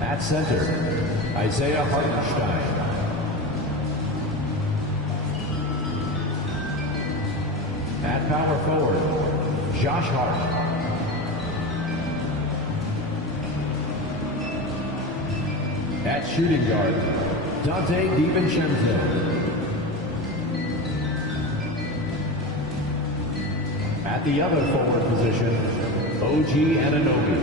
At center, Isaiah Hartenstein. At power forward, Josh Hart. At shooting guard, Dante DiVincenzo. At the other forward position, OG Anunoby.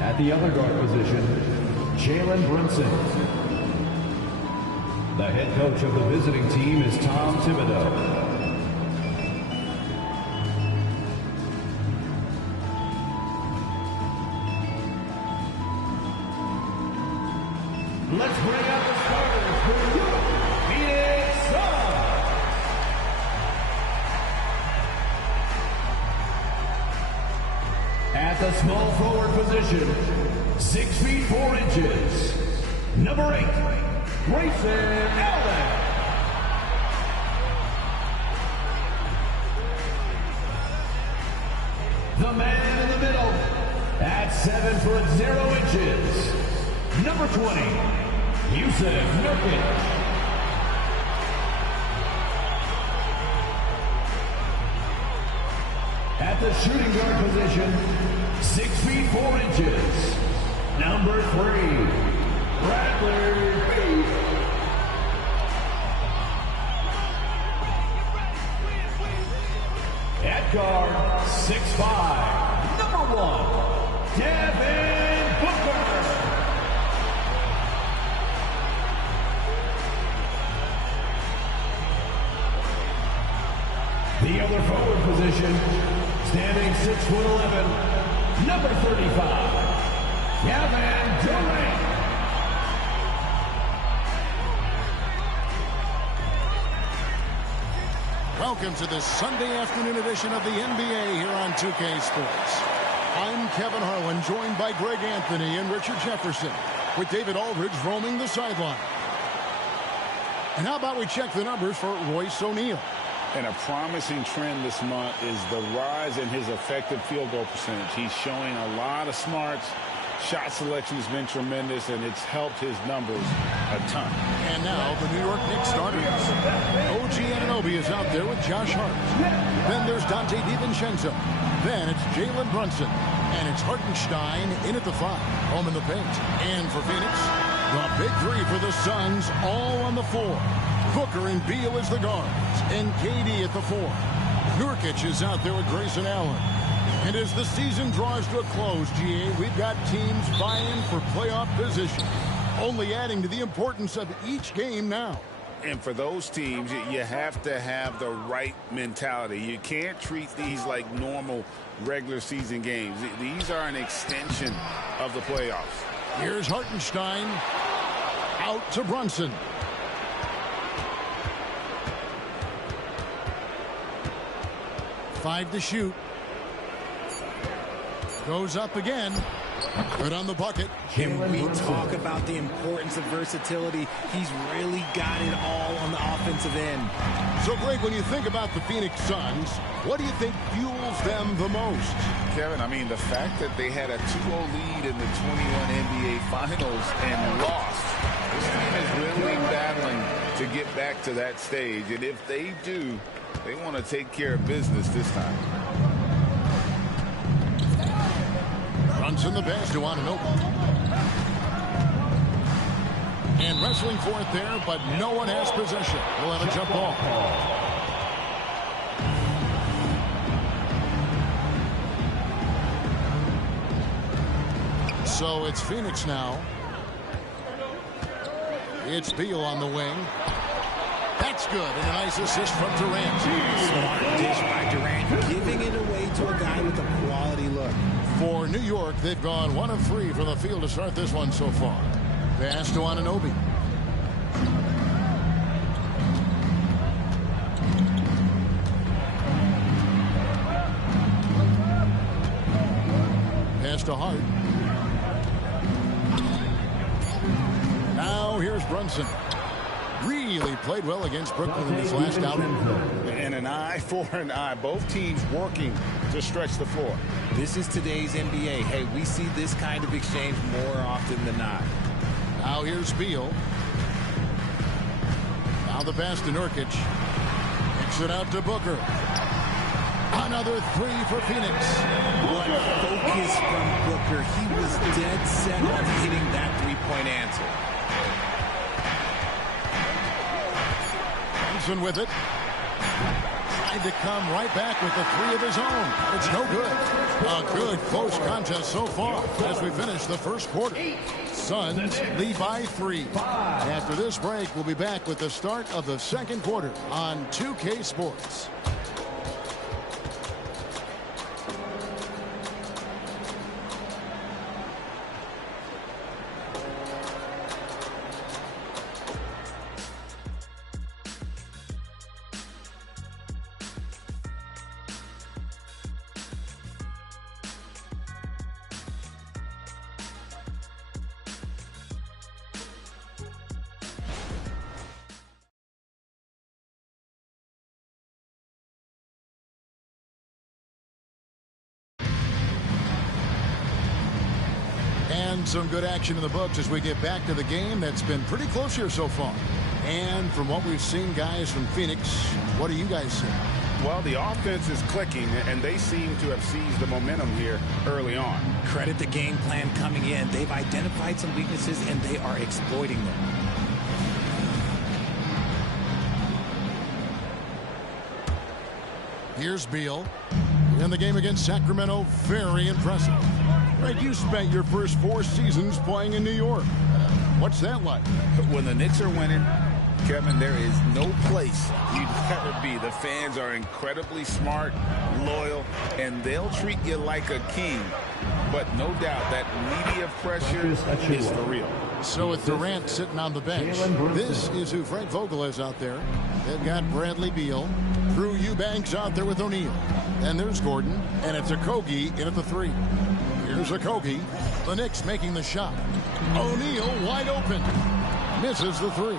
At the other guard position, Jalen Brunson. The head coach of the visiting team is Tom Thibodeau. Let's bring out the starters for you, Phoenix Suns. At the small forward position, 6 feet 4 inches, number 8, Grayson Allen. The man in the middle, at 7 foot 0 inches, number 20, Jusuf Nurkic. At the shooting guard position, 6 feet 4 inches, number 3, Bradley Beal. At guard, 6'5", number 1, Devin Booker. The other forward position, standing 6'11", number 35, Kevin Durant. Welcome to this Sunday afternoon edition of the NBA here on 2K Sports. I'm Kevin Harlan, joined by Greg Anthony and Richard Jefferson, with David Aldridge roaming the sideline. And how about we check the numbers for Royce O'Neal? And a promising trend this month is the rise in his effective field goal percentage. He's showing a lot of smarts. Shot selection has been tremendous, and it's helped his numbers a ton. And now the New York Knicks starters. OG Anunoby is out there with Josh Hart. Then there's Dante DiVincenzo. Then it's Jalen Brunson. And it's Hartenstein in at the 5, home in the paint. And for Phoenix, the big 3 for the Suns, all on the 4. Booker and Beal as the guards, and KD at the 4. Nurkic is out there with Grayson Allen. And as the season draws to a close, GA, we've got teams vying for playoff position, only adding to the importance of each game now. And for those teams, you have to have the right mentality. You can't treat these like normal regular season games. These are an extension of the playoffs. Here's Hartenstein out to Brunson. Five to shoot. Goes up again. Good on the bucket. Can we talk about the importance of versatility? He's really got it all on the offensive end. So, Greg, when you think about the Phoenix Suns, what do you think fuels them the most? Kevin, I mean, the fact that they had a 2-0 lead in the 21 NBA Finals and lost. This team is really battling to get back to that stage. And if they do, they want to take care of business this time. Brunson the pass to Anunoby. And wrestling for it there, but no one has possession. We'll have a jump ball. So it's Phoenix now. It's Beal on the wing. That's good, and a nice assist from Durant. Smart dish by Durant, giving it away to a guy with a quality look. For New York, they've gone 1 of 3 from the field to start this one so far. Pass to Anunoby. Pass to Hart. Now here's Brunson. really played well against Brooklyn in this last outing. And an eye for an eye. Both teams working to stretch the floor. This is today's NBA. Hey, we see this kind of exchange more often than not. Now here's Beal. Now the pass to Nurkic. Kicks it out to Booker. Another three for Phoenix. What focus from Booker. He was dead set on hitting that three-point answer. Thompson with it. Tried to come right back with the three of his own. It's no good. A good close contest so far as we finish the first quarter. Suns lead by 3. After this break, we'll be back with the start of the second quarter on 2K Sports. And some good action in the books as we get back to the game that's been pretty close here so far. And from what we've seen, guys, from Phoenix, what do you guys see? Well, the offense is clicking, and they seem to have seized the momentum here early on. Credit the game plan coming in. They've identified some weaknesses, and they are exploiting them. Here's Beal. In the game against Sacramento, very impressive. Right, you spent your first 4 seasons playing in New York. What's that like? When the Knicks are winning, Kevin, there is no place you'd rather be. The fans are incredibly smart, loyal, and they'll treat you like a king. But no doubt that media pressure is for real. So with Durant sitting on the bench, this is who Frank Vogel is out there. They've got Bradley Beal, Drew Eubanks out there with O'Neal. And there's Gordon, and it's Okogie in at the 3. Here's Okogie. The Knicks making the shot. O'Neal wide open. Misses the 3.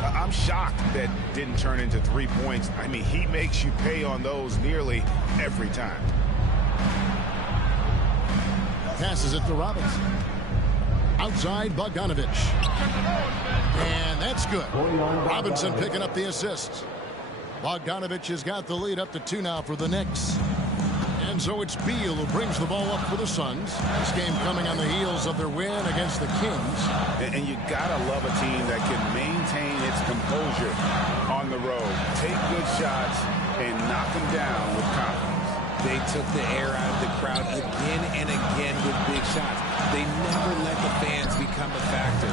I'm shocked that didn't turn into 3 points. I mean, he makes you pay on those nearly every time. Passes it to Robinson. Outside Bogdanovic. And that's good. Robinson picking up the assist. Bogdanovic has got the lead up to 2 now for the Knicks. And so it's Beal who brings the ball up for the Suns. This game coming on the heels of their win against the Kings. And you gotta love a team that can maintain its composure on the road. Take good shots and knock them down with confidence. They took the air out of the crowd again and again with big shots. They never let the fans become a factor.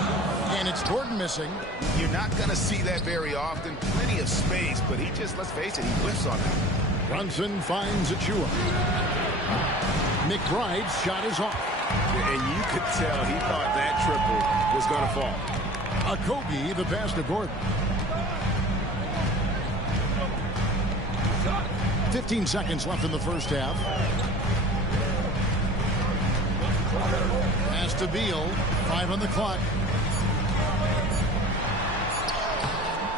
And it's Gordon missing. You're not gonna see that very often. Plenty of space, but he just, let's face it, he whiffs on that. Brunson finds Achua. McBride's shot is off. And you could tell he thought that triple was going to fall. Okogie, the pass to Gordon. 15 seconds left in the first half. Pass to Beal. 5 on the clock.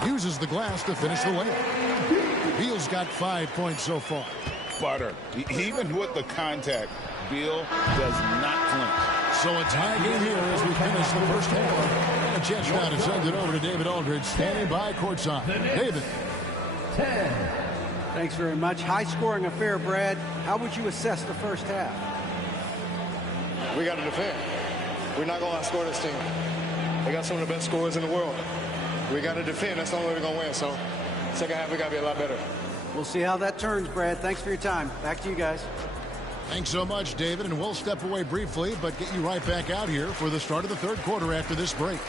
Uses the glass to finish the layup. Beal's got 5 points so far. Butter. Even with the contact, Beal does not flinch. So a tie game here as we finish the first half. A chance now to send it over to David Aldridge, standing by courtside. David. 10. Thanks very much. High-scoring affair, Brad. How would you assess the first half? We got to defend. We're not going to outscore this team. They got some of the best scorers in the world. We got to defend. That's the only way we're going to win. So second half, we got to be a lot better. We'll see how that turns, Brad. Thanks for your time. Back to you guys. Thanks so much, David. And we'll step away briefly, but get you right back out here for the start of the third quarter after this break.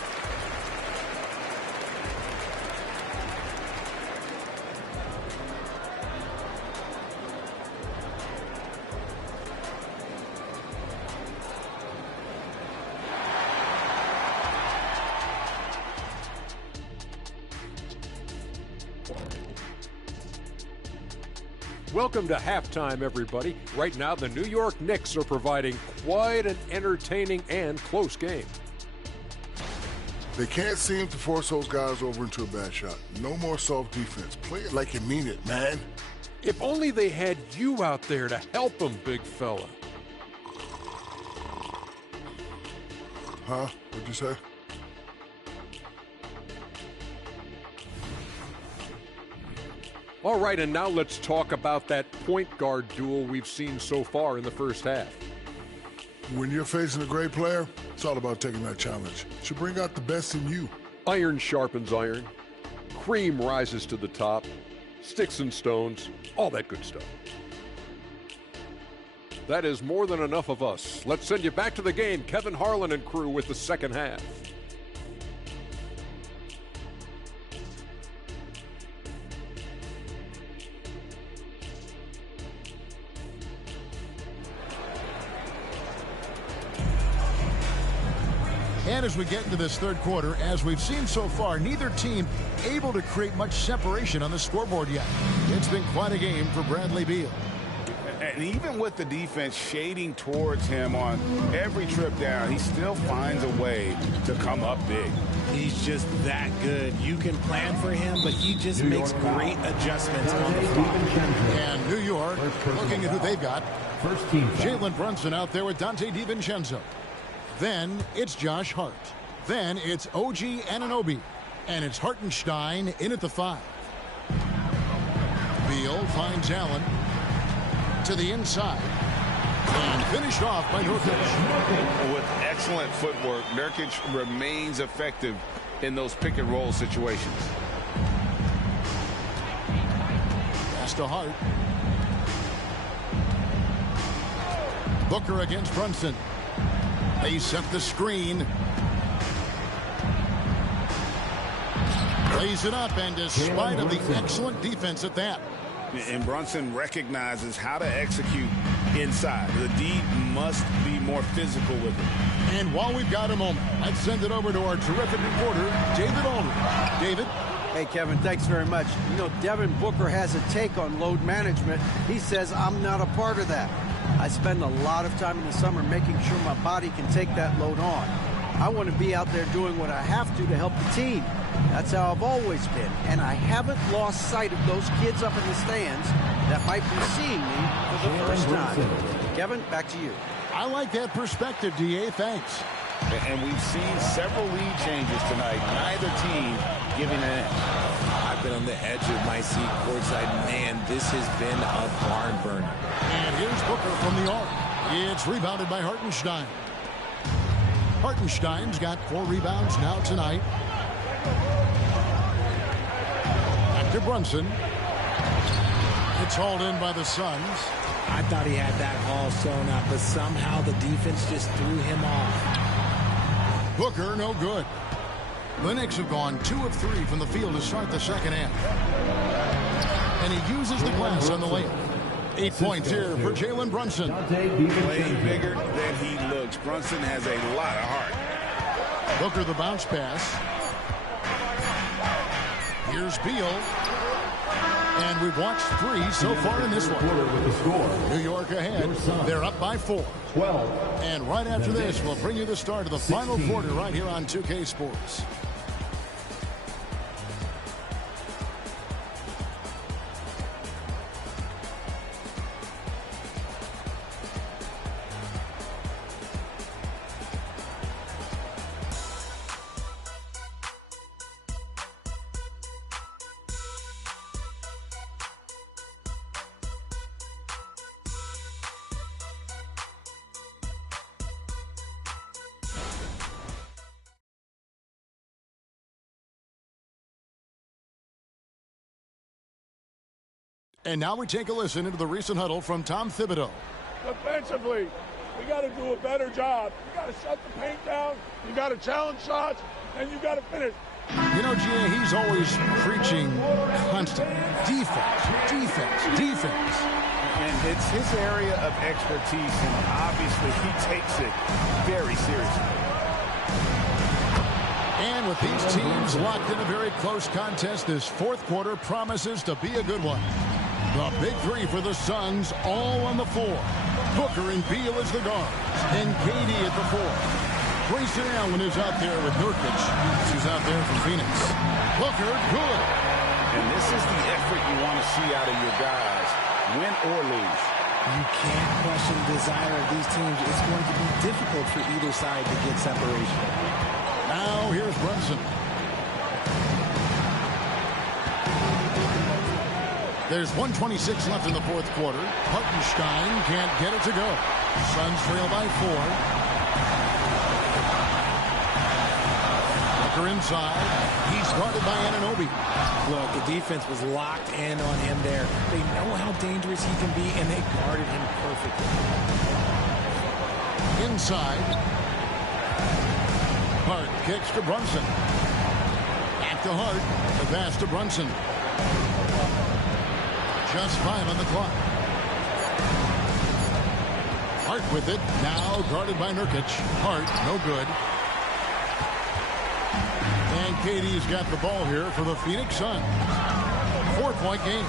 Welcome to halftime, everybody. Right now, the New York Knicks are providing quite an entertaining and close game. They can't seem to force those guys over into a bad shot. No more soft defense. Play it like you mean it, man. If only they had you out there to help them, big fella. Huh? What'd you say? All right, and now let's talk about that point guard duel we've seen so far in the first half. When you're facing a great player, it's all about taking that challenge. Should bring out the best in you. Iron sharpens iron. Cream rises to the top. Sticks and stones. All that good stuff. That is more than enough of us. Let's send you back to the game. Kevin Harlan and crew with the second half. And as we get into this third quarter, as we've seen so far, neither team able to create much separation on the scoreboard yet. It's been quite a game for Bradley Beal. And even with the defense shading towards him on every trip down, he still finds a way to come up big. He's just that good. You can plan for him, but he just makes great adjustments on the fly. And New York, looking at who they've got. First team foul. Jalen Brunson out there with Donte DiVincenzo. Then it's Josh Hart. Then it's OG Anunoby. And it's Hartenstein in at the 5. Beal finds Allen to the inside. And finished off by Nurkic. With excellent footwork, Nurkic remains effective in those pick and roll situations. Pass to Hart. Booker against Brunson. They set the screen. Plays it up, and despite of the excellent defense at that. And Brunson recognizes how to execute inside. The D must be more physical with it. And while we've got a moment, let's send it over to our terrific reporter, David Aldridge. David? Hey, Kevin, thanks very much. You know, Devin Booker has a take on load management. He says, I'm not a part of that. I spend a lot of time in the summer making sure my body can take that load on. I want to be out there doing what I have to help the team. That's how I've always been. And I haven't lost sight of those kids up in the stands that might be seeing me for the first time. Kevin, back to you. I like that perspective, D.A. Thanks. And we've seen several lead changes tonight. Neither team giving an inch. I've been on the edge of my seat courtside. Man, this has been a barn burner. And here's Booker from the arc. It's rebounded by Hartenstein. Hartenstein's got 4 rebounds now tonight. Back to Brunson. It's hauled in by the Suns. I thought he had that haul sewn up, but somehow the defense just threw him off. Booker, no good. The Knicks have gone 2 of 3 from the field to start the second half. And he uses the glass on the layup. 8 points here for Jalen Brunson. Playing bigger than he looks. Brunson has a lot of heart. Booker the bounce pass. Here's Beal. And we've watched 3 so far in this one. New York ahead. They're up by 4. 12. And right after this, we'll bring you the start of the final quarter right here on 2K Sports. And now we take a listen into the recent huddle from Tom Thibodeau. Defensively, we got to do a better job. You got to shut the paint down. You got to challenge shots, and you got to finish. You know, G.A., he's always preaching constant defense, defense, defense. And it's his area of expertise, and obviously he takes it very seriously. And with these teams locked in a very close contest, this fourth quarter promises to be a good one. The big 3 for the Suns, all on the floor. Booker and Beal as the guards, and KD at the 4. Grayson Allen is out there with Nurkic. She's out there for Phoenix. Booker, good. And this is the effort you want to see out of your guys, win or lose. You can't question the desire of these teams. It's going to be difficult for either side to get separation. Now here's Brunson. There's 1:26 left in the fourth quarter. Hartenstein can't get it to go. Suns trail by 4. Booker inside. He's guarded by Anunoby. Look, the defense was locked in on him there. They know how dangerous he can be, and they guarded him perfectly. Inside. Hart kicks to Brunson. Back to Hart. The pass to Brunson. Just 5 on the clock. Hart with it. Now guarded by Nurkic. Hart, no good. And KD's got the ball here for the Phoenix Suns. 4-point game.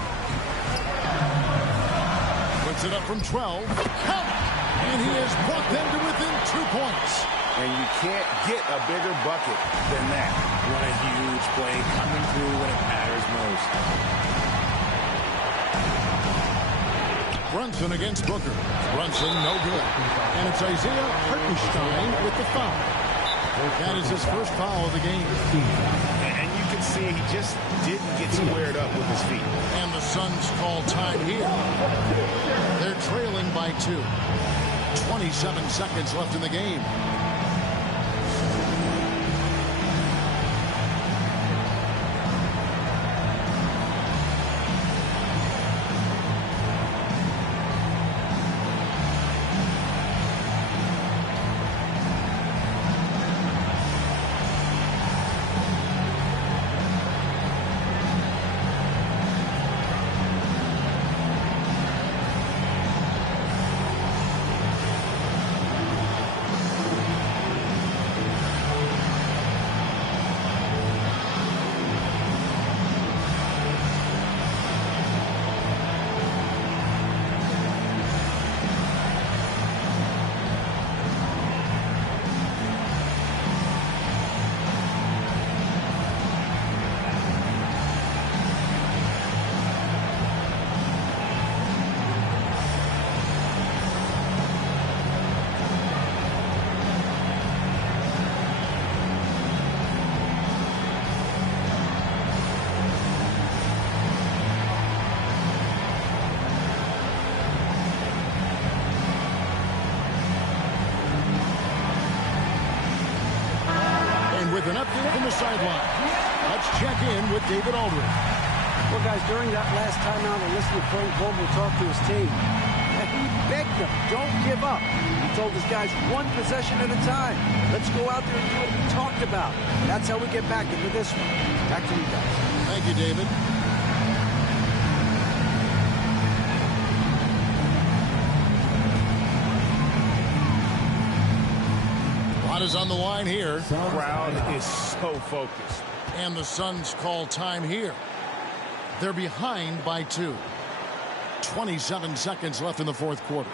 Puts it up from 12. And he has brought them to within 2 points. And you can't get a bigger bucket than that. What a huge play coming through when it matters most. Brunson against Booker. Brunson, no good. And it's Isaiah Hartenstein with the foul. That is his first foul of the game. And you can see he just didn't get squared up with his feet. And the Suns call time here. They're trailing by 2. 27 seconds left in the game. With an update from the sideline, let's check in with David Aldridge. Well, guys, during that last timeout, I listened to Frank Vogel talk to his team. And he begged them, don't give up. He told his guys, 1 possession at a time. Let's go out there and do what we talked about. That's how we get back into this one. Back to you guys. Thank you, David. Is on the line here. The crowd is so focused. And the Suns call time here. They're behind by 2. 27 seconds left in the fourth quarter.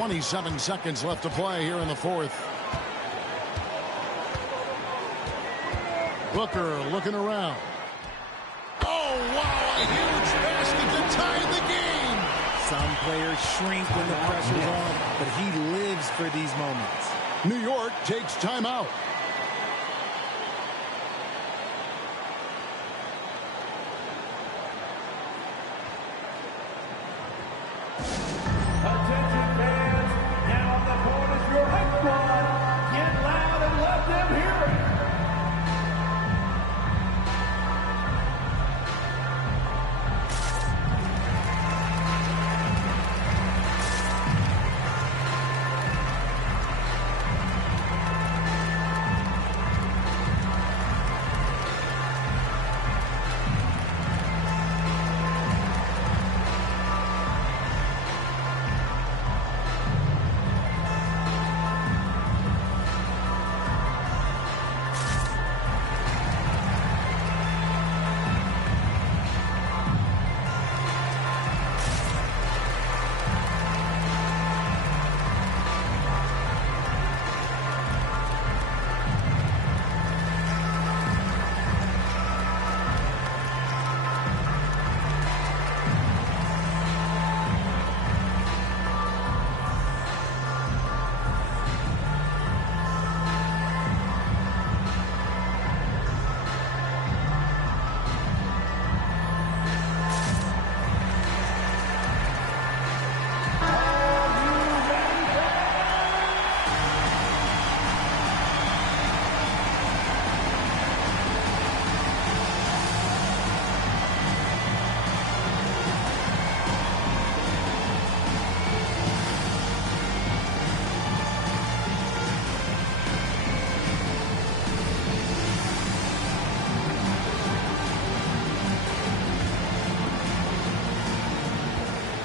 27 seconds left to play here in the fourth. Booker looking around. Oh, wow, a huge basket to tie the game. Some players shrink when the pressure's on, but he lives for these moments. New York takes timeout. Attention fans, now on the board is your home squad. Get loud and let them hear it.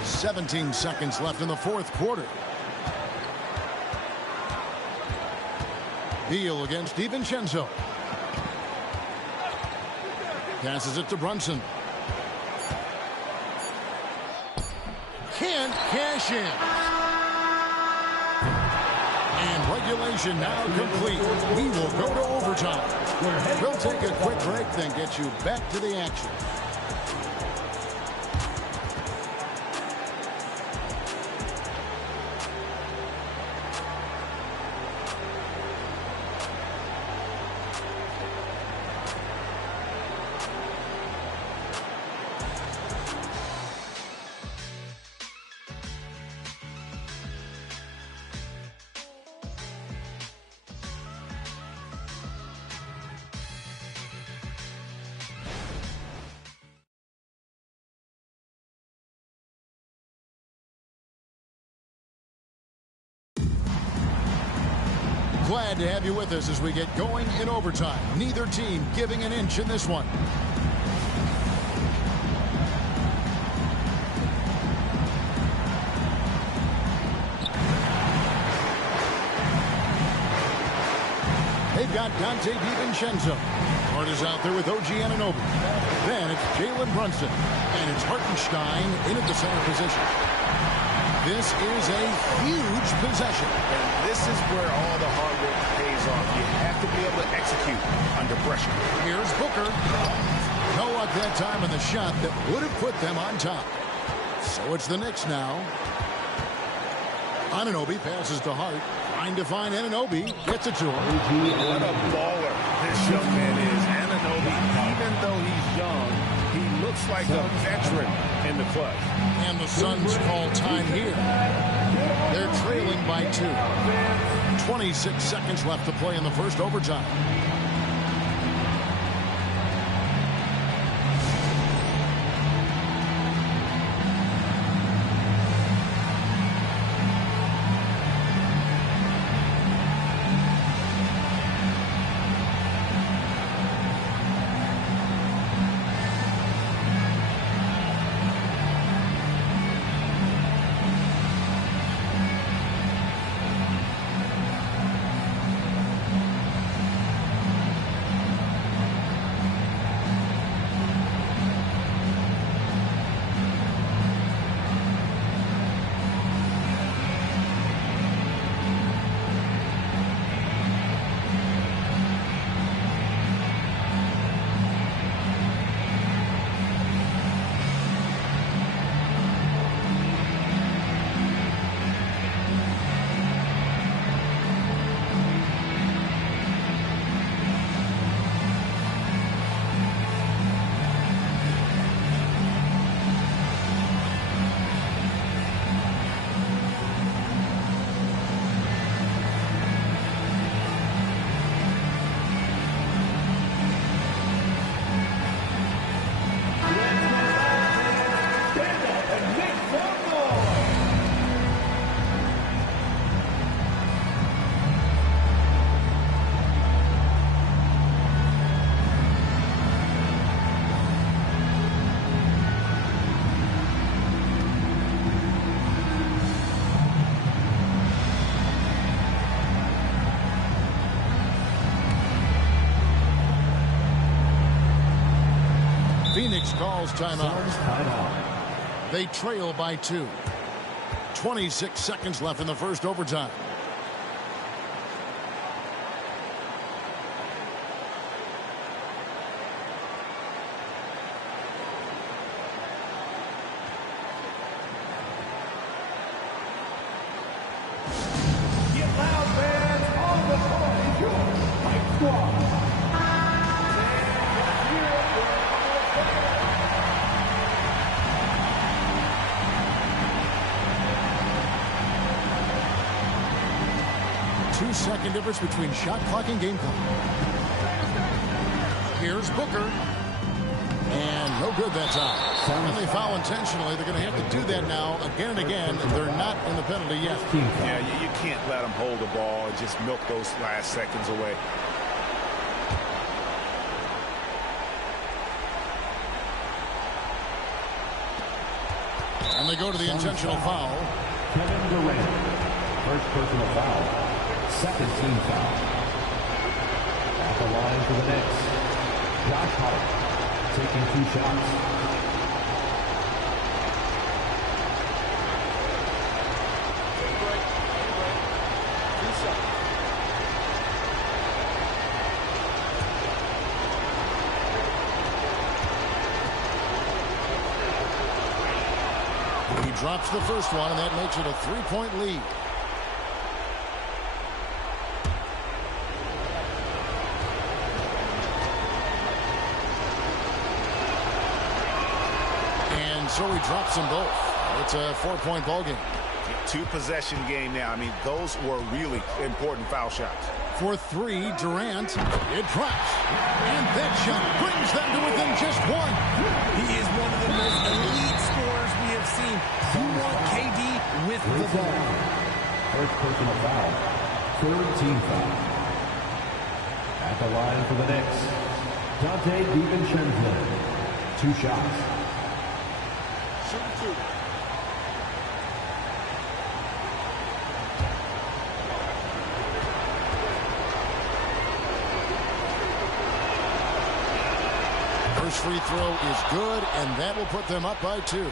Seventeen seconds left in the fourth quarter. Beal against DiVincenzo. Passes it to Brunson. Can't cash in. And regulation now complete. We will go to overtime. We'll take a quick break, then get you back to the action. Glad to have you with us as we get going in overtime. Neither team giving an inch in this one. They've got Donte DiVincenzo. Hart is out there with OG Anunoby. Then it's Jalen Brunson. And it's Hartenstein in at the center position. This is a huge possession. And this is where all the hard work pays off. You have to be able to execute under pressure. Here's Booker. No luck that time on the shot that would have put them on top. So it's the Knicks now. Anunoby passes to Hart. Trying to find Anunoby. Gets it to him. What a baller this young man is. Anunoby, even though he's young, he looks like a veteran in the clutch. And the Suns call time here. They're trailing by 2. 26 seconds left to play in the first overtime. Phoenix calls timeout. They trail by 2. 26 seconds left in the first overtime. Get loud, fans, on the court is your Fight Squad. Two-second difference between shot clock and game clock. Here's Booker. And no good that time. And they foul intentionally. They're going to have to do that now again and again. They're not in the penalty yet. Yeah, you can't let them hold the ball and just milk those last seconds away. And they go to the intentional foul. Kevin Durant, first personal foul. Second team foul. At the line for the Knicks, Josh Hart taking 2 shots. He drops the first one, and that makes it a 3-point lead. So he drops them both. It's a 4-point ball game. 2-possession game now. I mean, those were really important foul shots. For 3, Durant. It drops. And that shot brings them to within just 1. He is one of the most elite scorers we have seen. You want KD with the ball. First personal foul. Third team foul. At the line for the Knicks, Dante DiVincenzo. 2 shots. First free throw is good, and that will put them up by 2.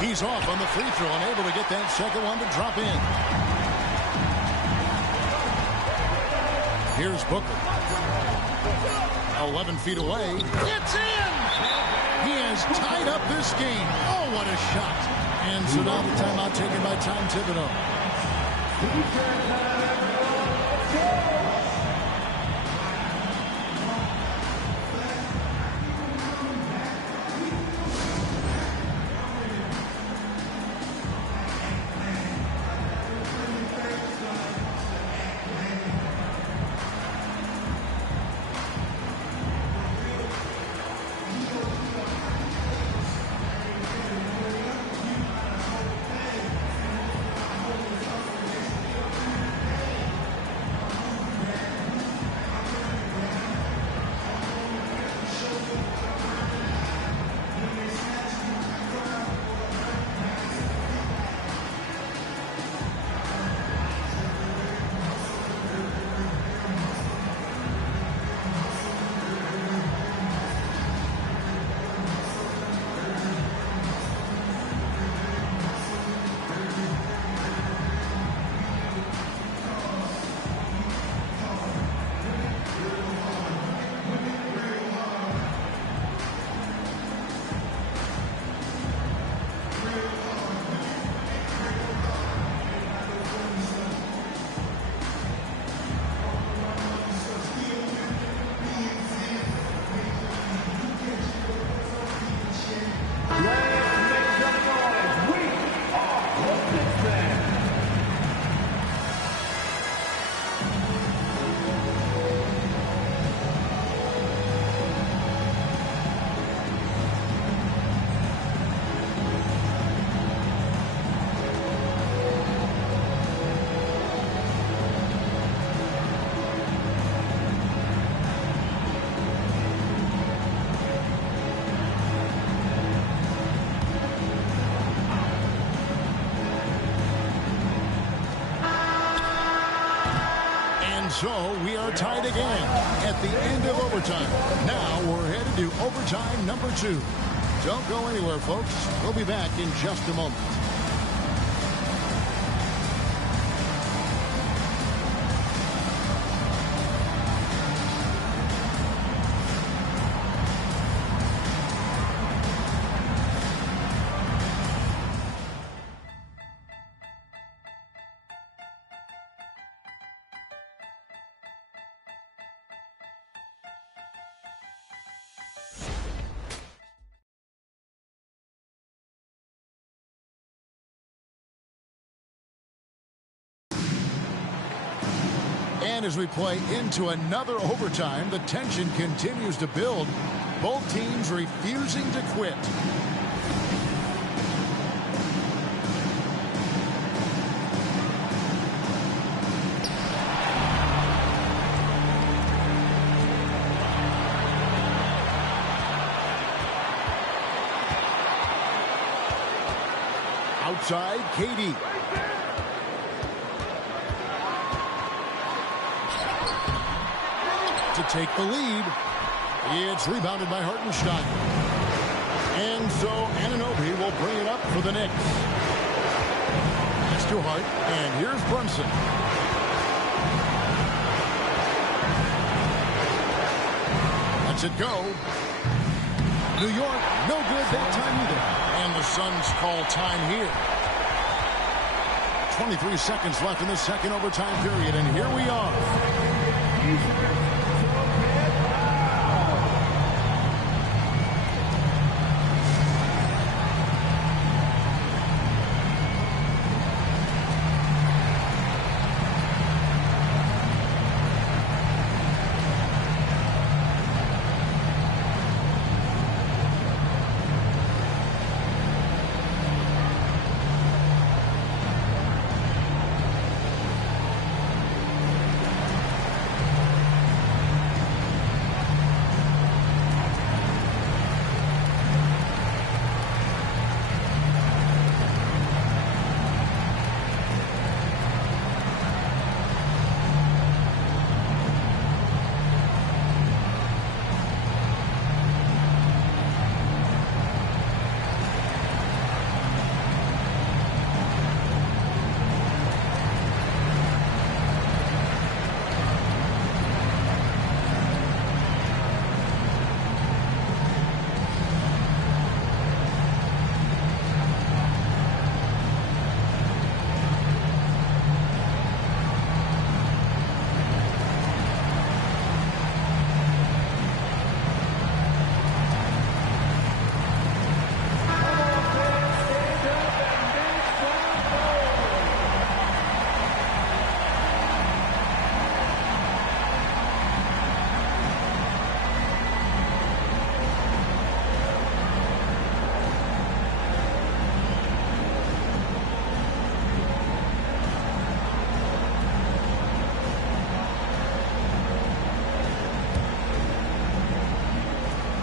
He's off on the free throw and able to get that second one to drop in. Here's Booker. 11 feet away. It's in! He has tied up this game. Oh, what a shot. And so now the timeout taken by Tom Thibodeau. so we are tied again at the end of overtime. Now we're headed to overtime number 2. Don't go anywhere, folks. We'll be back in just a moment. And as we play into another overtime, the tension continues to build. Both teams refusing to quit. Outside, KD. To take the lead. It's rebounded by Hartenstein. And so Anunoby will bring it up for the Knicks. That's to Hart. And here's Brunson. Lets it go. New York, no good that time either. And the Suns call time here. 23 seconds left in the second overtime period. And here we are.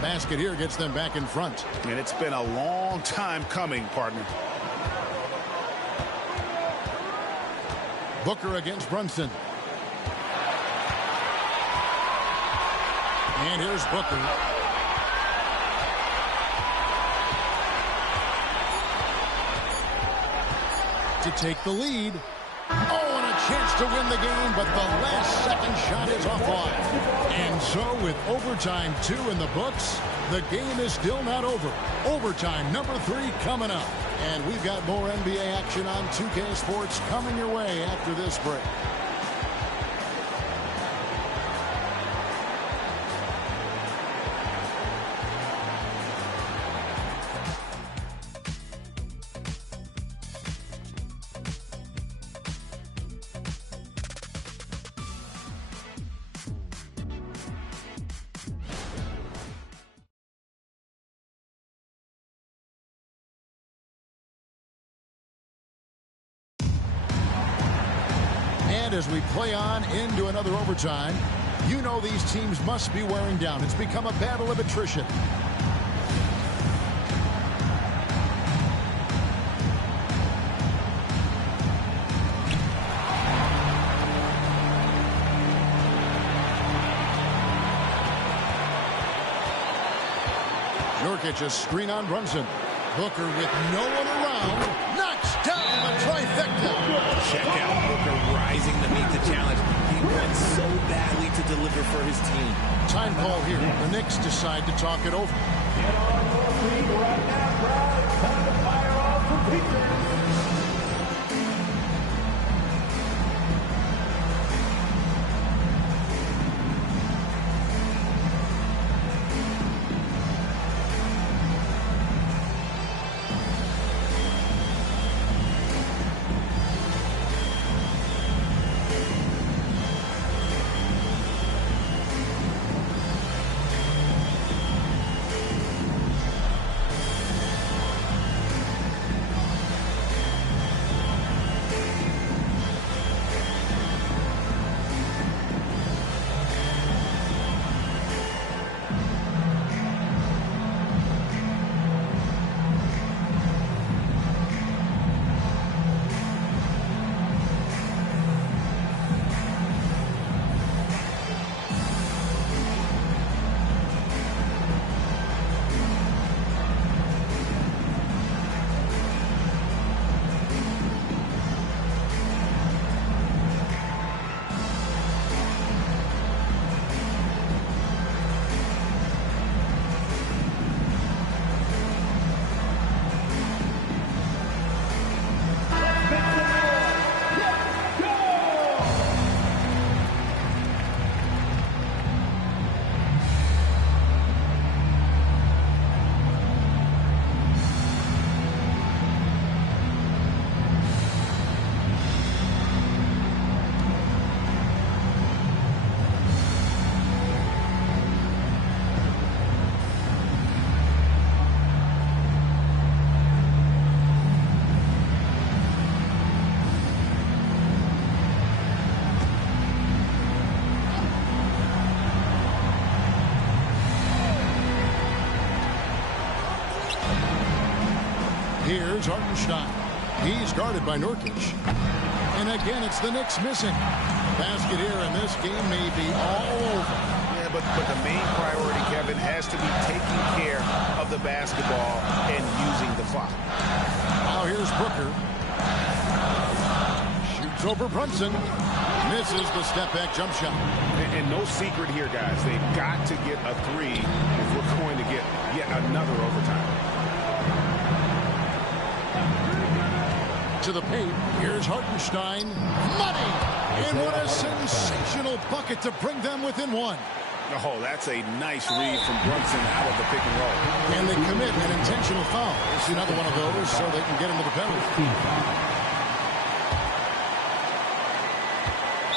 Basket here gets them back in front. And it's been a long time coming, partner. Booker against Brunson. And here's Booker. To take the lead. Oh, and a chance to win the game, but the last second shot is offline. And so with overtime 2 in the books, the game is still not over. Overtime number 3 coming up. And we've got more NBA action on 2K Sports coming your way after this break. As we play on into another overtime, you know these teams must be wearing down. It's become a battle of attrition. Nurkic, a screen on Brunson. Booker with no one around. Knocks down a trifecta. Check out Booker rising to meet the challenge. He wants so badly to deliver for his team. Time call here. The Knicks decide to talk it over. Get on your feet right now, crowd. It's time to fire off the Pacers. Here's Hartenstein. He's guarded by Nurkic. And again, it's the Knicks missing. Basket here, and this game may be all over. Yeah, but the main priority, Kevin, has to be taking care of the basketball and using the clock. Now here's Booker. Shoots over Brunson. Misses the step-back jump shot. And no secret here, guys. They've got to get a three if we're going to get yet another overtime. To the paint. Here's Hartenstein. Money! And what a sensational bucket to bring them within one. Oh, that's a nice read from Brunson out of the pick and roll. And they commit an intentional foul. It's another one of those so they can get into the penalty.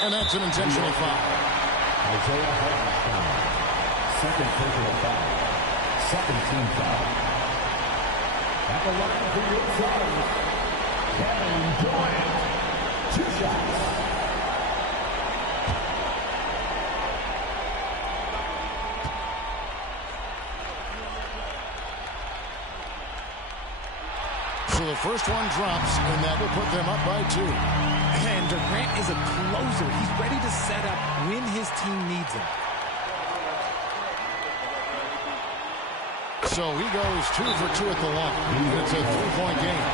And that's an intentional foul. Isaiah Hartenstein. Second personal foul. Second team foul. At the line for your Chargers, Kevin Durant. 2 shots. So the first one drops, and that will put them up by 2. And Durant is a closer. He's ready to set up when his team needs him. So he goes 2 for 2 at the line. And it's a 3-point game.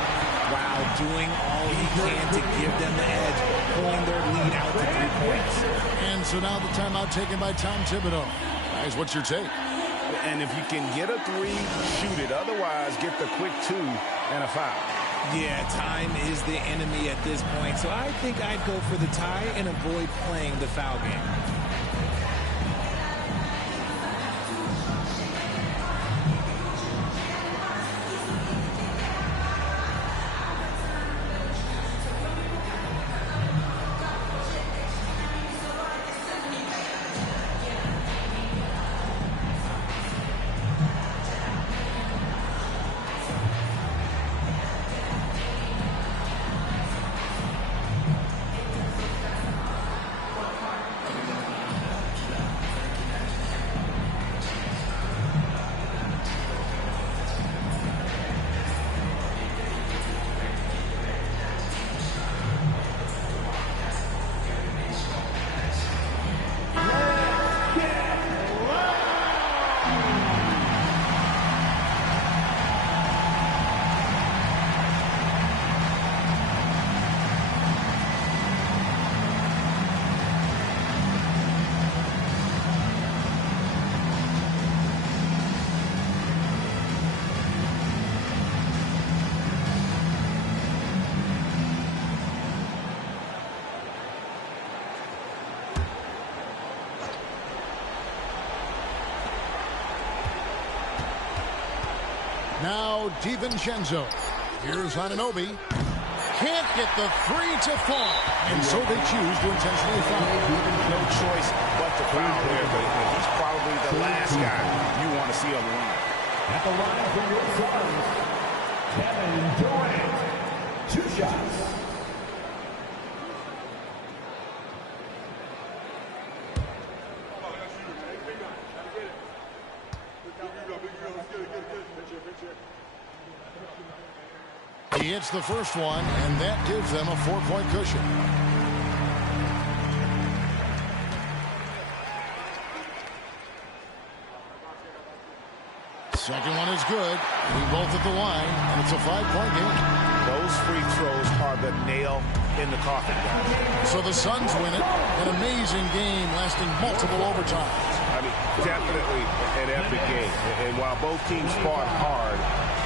Wow, doing all he can to give them the edge, pulling their lead out to 3 points. And so now the timeout taken by Tom Thibodeau. Guys, what's your take? And if you can get a 3, shoot it. Otherwise, get the quick 2 and a foul. Yeah, time is the enemy at this point. So I think I'd go for the tie and avoid playing the foul game. Now DiVincenzo. Here's Anunoby. Can't get the three to fall. And so they choose to intentionally foul. No choice but to foul there, but he's probably the last guy you want to see on the line. At the line for your Suns, Kevin Durant. 2 shots. He hits the first one, and that gives them a 4-point cushion. Second one is good. We both at the line, and it's a 5-point game. Those free throws are the nail in the coffin, guys. So the Suns win it. An amazing game lasting multiple overtimes. I mean, definitely an epic game. And while both teams fought hard,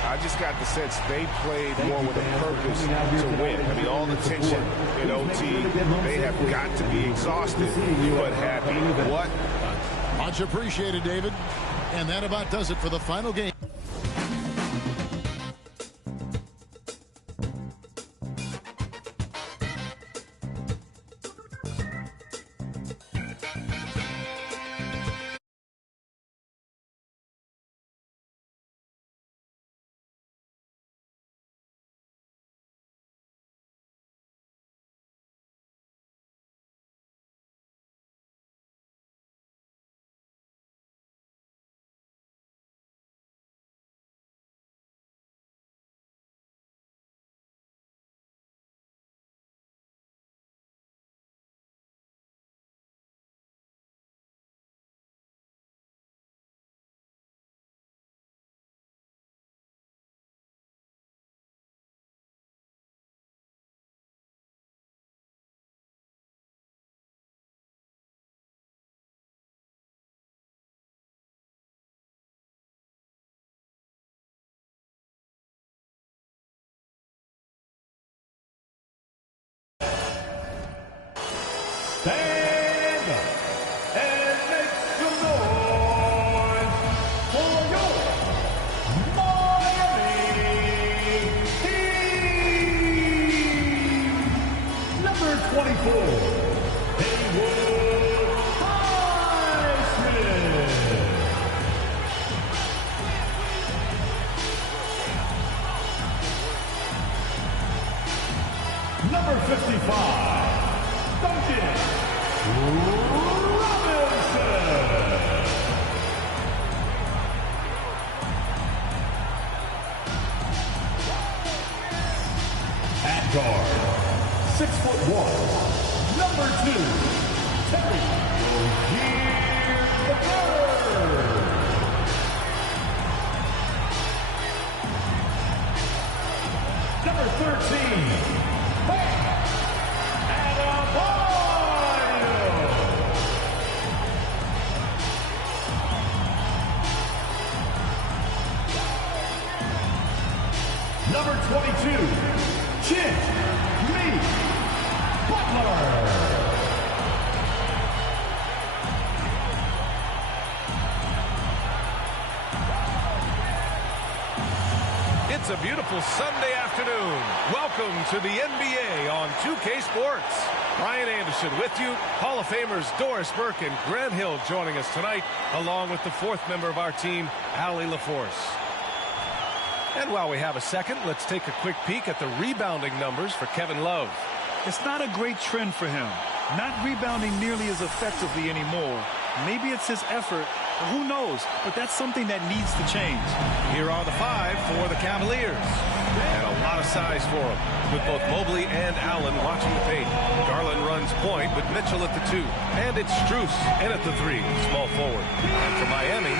I just got the sense they played more with a purpose to win. I mean, all the tension in OT, they have got to be exhausted but happy. What? Much appreciated, David. And that about does it for the final game. Stand and make some noise for your Miami Heat. Number 24, Haywood Highsmith. Number 55, Duncan Robinson. At guard, 6'1", number 2, Terry Rozier III. Number 13, Number 22, Chet Butler. It's a beautiful Sunday afternoon. Welcome to the NBA on 2K Sports. Brian Anderson with you. Hall of Famers Doris Burke and Grant Hill joining us tonight, along with the fourth member of our team, Allie LaForce. And while we have a second, let's take a quick peek at the rebounding numbers for Kevin Love. It's not a great trend for him. Not rebounding nearly as effectively anymore. Maybe it's his effort, but who knows? But that's something that needs to change. Here are the 5 for the Cavaliers. And a lot of size for them, with both Mobley and Allen watching the paint. Garland runs point with Mitchell at the 2. And it's Strus in at the 3, small forward. And for Miami,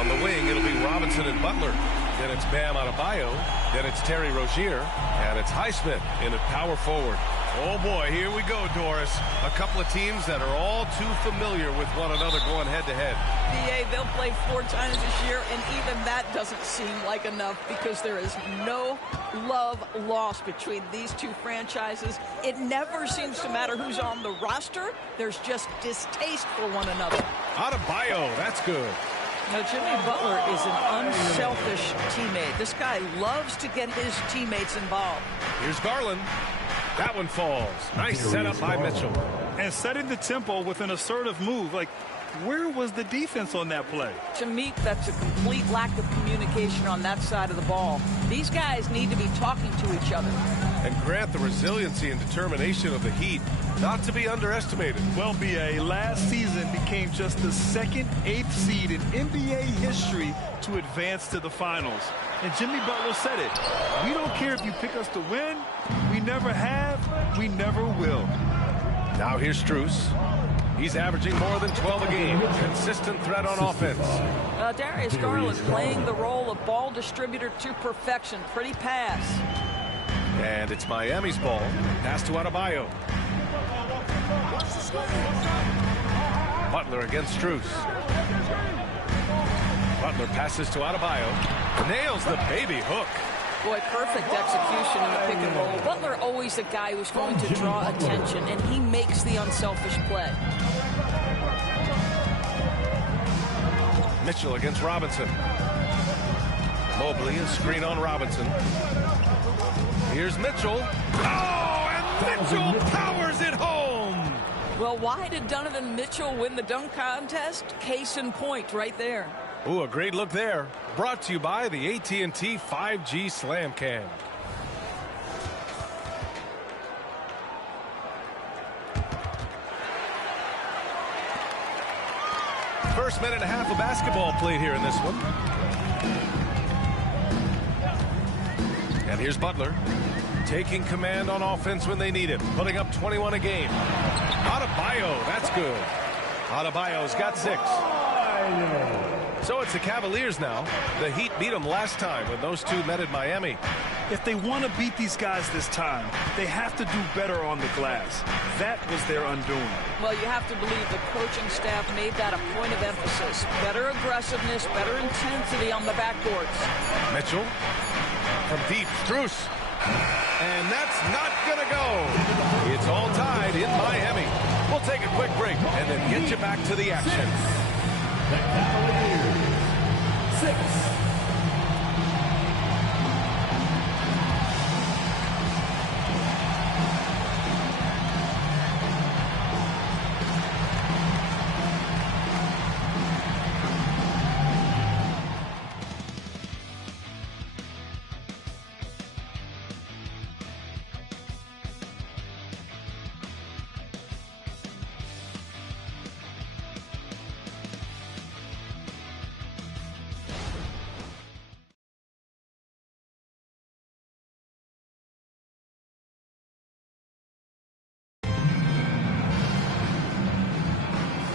on the wing, it'll be Robinson and Butler. Then it's Bam Adebayo. Then it's Terry Rozier. And it's Highsmith in at power forward. Oh, boy, here we go, Doris. A couple of teams that are all too familiar with one another going head-to-head. BA, they'll play 4 times this year, and even that doesn't seem like enough because there is no love lost between these two franchises. It never seems to matter who's on the roster. There's just distaste for one another. Adebayo, that's good. Now, Jimmy Butler is an unselfish teammate. This guy loves to get his teammates involved. Here's Garland. That one falls. Nice setup by Mitchell. And setting the tempo with an assertive move. Like, where was the defense on that play? To me, that's a complete lack of communication on that side of the ball. These guys need to be talking to each other. And Grant, the resiliency and determination of the Heat, not to be underestimated. Well, B.A., last season became just the second 8th seed in NBA history to advance to the finals. And Jimmy Butler said it. We don't care if you pick us to win. We never have. We never will. Now here's Strus. He's averaging more than 12 a game. Consistent threat on offense. Darius Garland playing the role of ball distributor to perfection. Pretty pass. And it's Miami's ball. Pass to Adebayo. Butler against Strus. Butler passes to Adebayo. Nails the baby hook. Boy, perfect execution in the pick and roll. Butler always a guy who's going to draw attention, and he makes the unselfish play. Mitchell against Robinson. Mobley, a screen on Robinson. Here's Mitchell. Oh, and Mitchell powers it home. Well, why did Donovan Mitchell win the dunk contest? Case in point right there. Ooh, a great look there. Brought to you by the AT&T 5G Slam Cam. First minute and a half of basketball played here in this one. And here's Butler. Taking command on offense when they need it. Putting up 21 a game. Adebayo, that's good. Adebayo's got 6. So it's the Cavaliers now. The Heat beat them last time when those two met at Miami. If they want to beat these guys this time, they have to do better on the glass. That was their undoing. Well, you have to believe the coaching staff made that a point of emphasis. Better aggressiveness, better intensity on the backboards. Mitchell from deep. Strus. And that's not going to go. It's all tied in Miami. We'll take a quick break and then get you back to the action. The Cavaliers 6.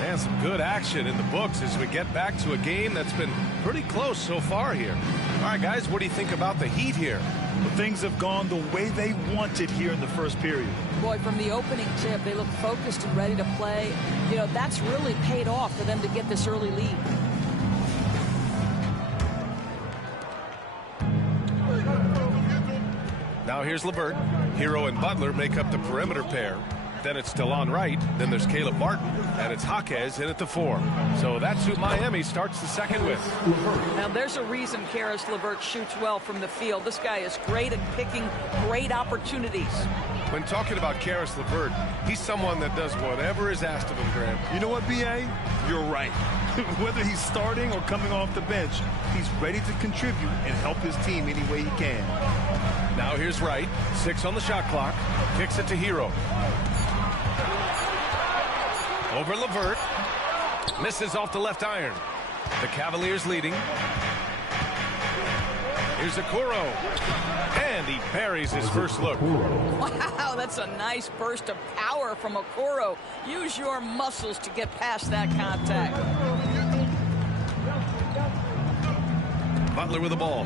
And some good action in the books as we get back to a game that's been pretty close so far here. All right, guys, what do you think about the Heat here? Well, things have gone the way they wanted here in the first period. Boy, from the opening tip, they look focused and ready to play. You know, that's really paid off for them to get this early lead. Now here's LeVert. Hero and Butler make up the perimeter pair. Then it's Delon Wright. Then there's Caleb Martin. And it's Jaquez in at the 4. So that's who Miami starts the second with. Now there's a reason Caris LeVert shoots well from the field. This guy is great at picking great opportunities. When talking about Caris LeVert, he's someone that does whatever is asked of him, Graham. You know what, B.A.? You're right. Whether he's starting or coming off the bench, he's ready to contribute and help his team any way he can. Now here's Wright. 6 on the shot clock. Kicks it to Hero. Over LeVert. Misses off the left iron. The Cavaliers leading. Here's Okoro. And he buries his first look. Wow, that's a nice burst of power from Okoro. Use your muscles to get past that contact. Butler with the ball.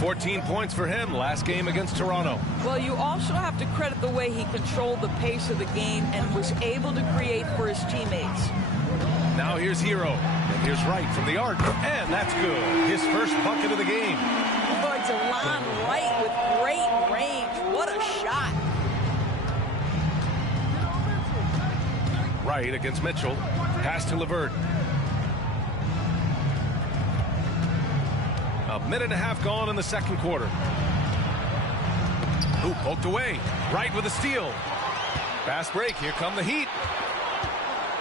14 points for him last game against Toronto. Well, you also have to credit the way he controlled the pace of the game and was able to create for his teammates. Now here's Hero. And here's Wright from the arc. And that's good. His first bucket of the game. Boy, Delon Wright with great range. What a shot. Wright against Mitchell. Pass to LeVert. A minute and a half gone in the second quarter. Ooh, poked away. Right with a steal. Fast break. Here come the Heat.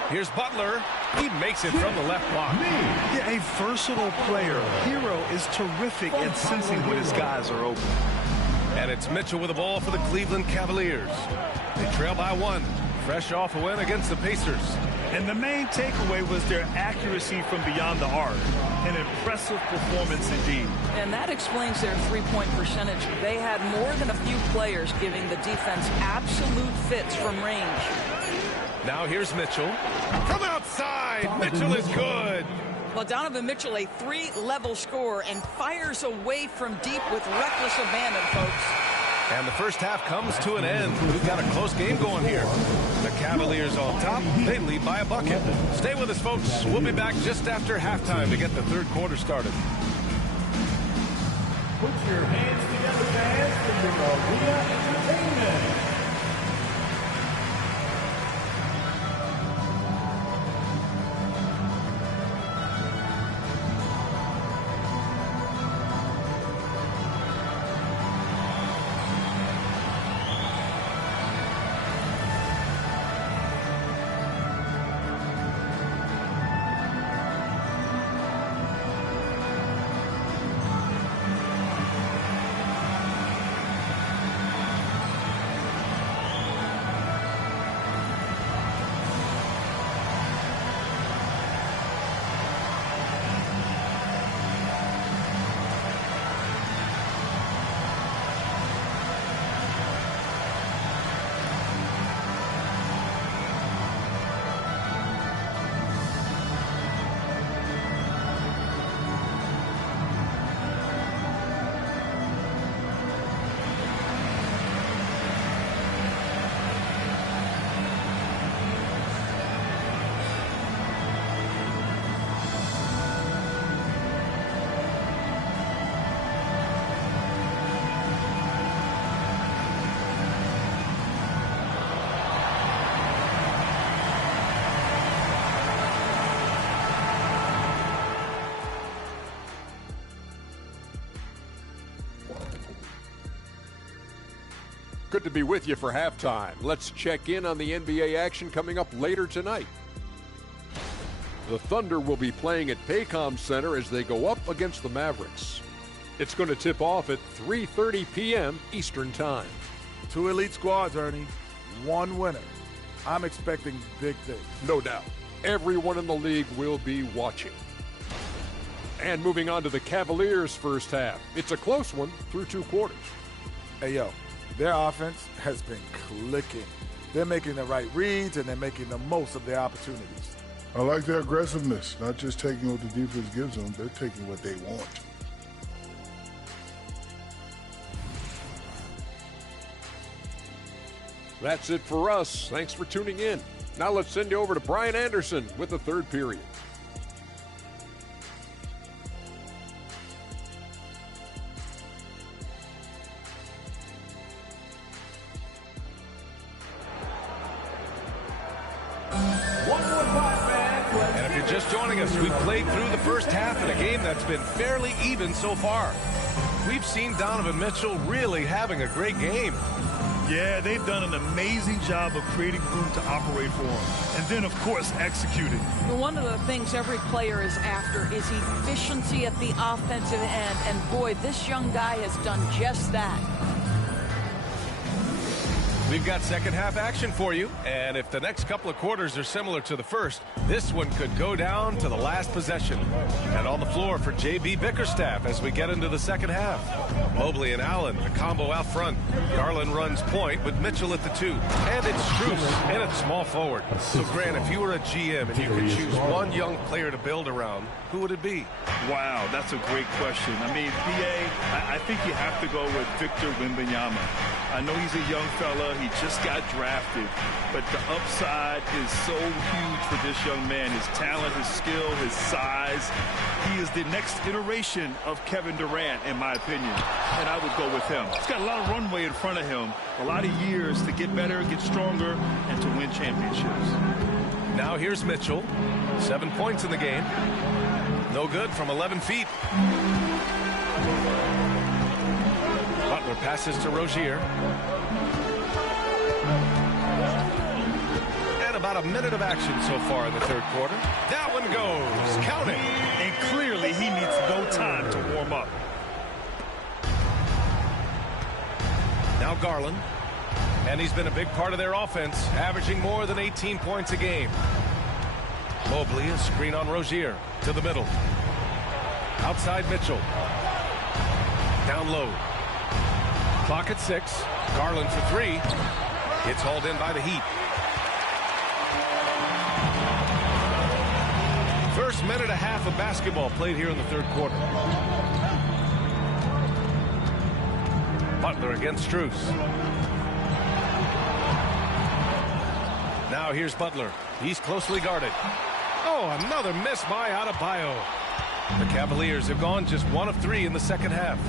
Here's Butler. He makes it from the left block. Yeah, a versatile player. Hero is terrific at sensing when his guys are open. And it's Mitchell with the ball for the Cleveland Cavaliers. They trail by 1. Fresh off a win against the Pacers. And the main takeaway was their accuracy from beyond the arc. An impressive performance indeed. And that explains their three-point percentage. They had more than a few players giving the defense absolute fits from range. Now here's Mitchell. From outside, Mitchell is good. Well, Donovan Mitchell, a 3-level scorer, and fires away from deep with reckless abandon, folks. And the first half comes to an end. We've got a close game going here. The Cavaliers on top. They lead by a bucket. Stay with us, folks. We'll be back just after halftime to get the third quarter started. Put your hands together, fans, for your Arena Entertainment. Good to be with you for halftime. Let's check in on the NBA action coming up later tonight. The Thunder will be playing at Paycom Center as they go up against the Mavericks. It's going to tip off at 3:30 p.m. Eastern Time. 2 elite squads, Ernie. 1 winner. I'm expecting big things. No doubt. Everyone in the league will be watching. And moving on to the Cavaliers' first half. It's a close one through 2 quarters. Hey, yo, their offense has been clicking. They're making the right reads, and they're making the most of their opportunities. I like their aggressiveness, not just taking what the defense gives them, they're taking what they want. That's it for us. Thanks for tuning in. Now let's send you over to Brian Anderson with the third period. And if you're just joining us, we've played through the first half in a game that's been fairly even so far. We've seen Donovan Mitchell really having a great game. Yeah, they've done an amazing job of creating room to operate for him. And then, of course, executing. One of the things every player is after is efficiency at the offensive end. And, boy, this young guy has done just that. We've got second half action for you, and if the next couple of quarters are similar to the first, this one could go down to the last possession. And on the floor for J.B. Bickerstaff as we get into the second half. Mobley and Allen, the combo out front. Garland runs point with Mitchell at the 2. And it's Strus in at small forward. So, Grant, if you were a GM and you could choose one young player to build around, who would it be? Wow, that's a great question. I mean, B.A., I think you have to go with Victor Wembanyama. I know he's a young fella. He just got drafted. But the upside is so huge for this young man. His talent, his skill, his size. He is the next iteration of Kevin Durant, in my opinion. And I would go with him. He's got a lot of runway in front of him. A lot of years to get better, get stronger, and to win championships. Now here's Mitchell. 7 points in the game. No good from 11 feet. Butler passes to Rozier. And about a minute of action so far in the third quarter. That one goes. Count it. And clearly he needs no time to warm up. Now Garland. And he's been a big part of their offense, averaging more than 18 points a game. Mobley, a screen on Rozier to the middle. Outside Mitchell. Down low. Clock at 6. Garland for 3. It's hauled in by the Heat. First minute and a half of basketball played here in the third quarter. Butler against Strus. Now here's Butler. He's closely guarded. Oh, another miss by Adebayo. The Cavaliers have gone just 1 of 3 in the second half.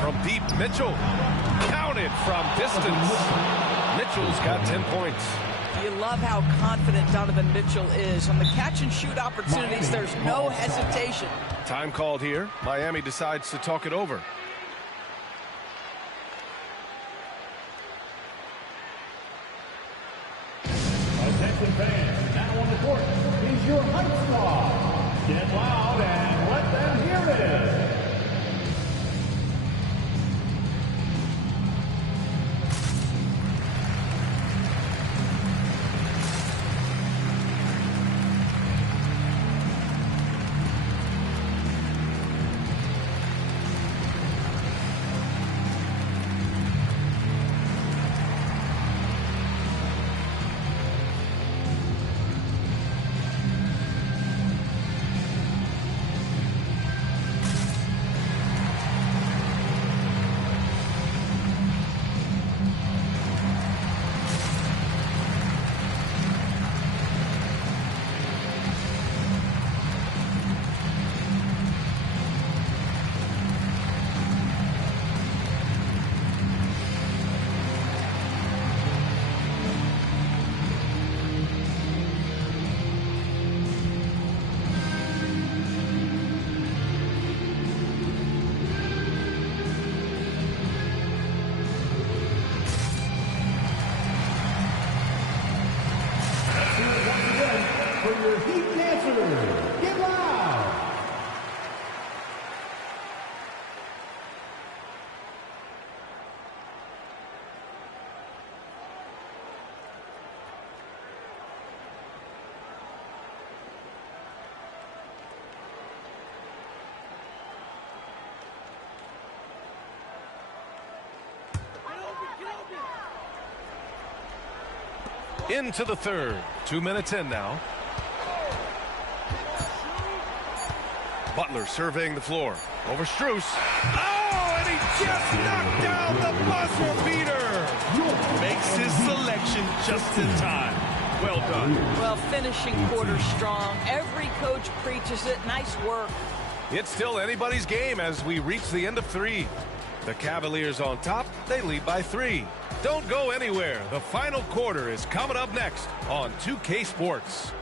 From deep, Mitchell. Counted from distance. Mitchell's got 10 points. You love how confident Donovan Mitchell is. On the catch-and-shoot opportunities, there's no hesitation. Time called here. Miami decides to talk it over. Attention fans, now on the court is your hype squad. Get loud and let them hear it. Into the third. 2 minutes in now. Butler surveying the floor. Over Strus. Oh, and he just knocked down the buzzer beater. Makes his selection just in time. Well done. Well, finishing quarter strong. Every coach preaches it. Nice work. It's still anybody's game as we reach the end of 3. The Cavaliers on top. They lead by 3. Don't go anywhere. The final quarter is coming up next on 2K Sports.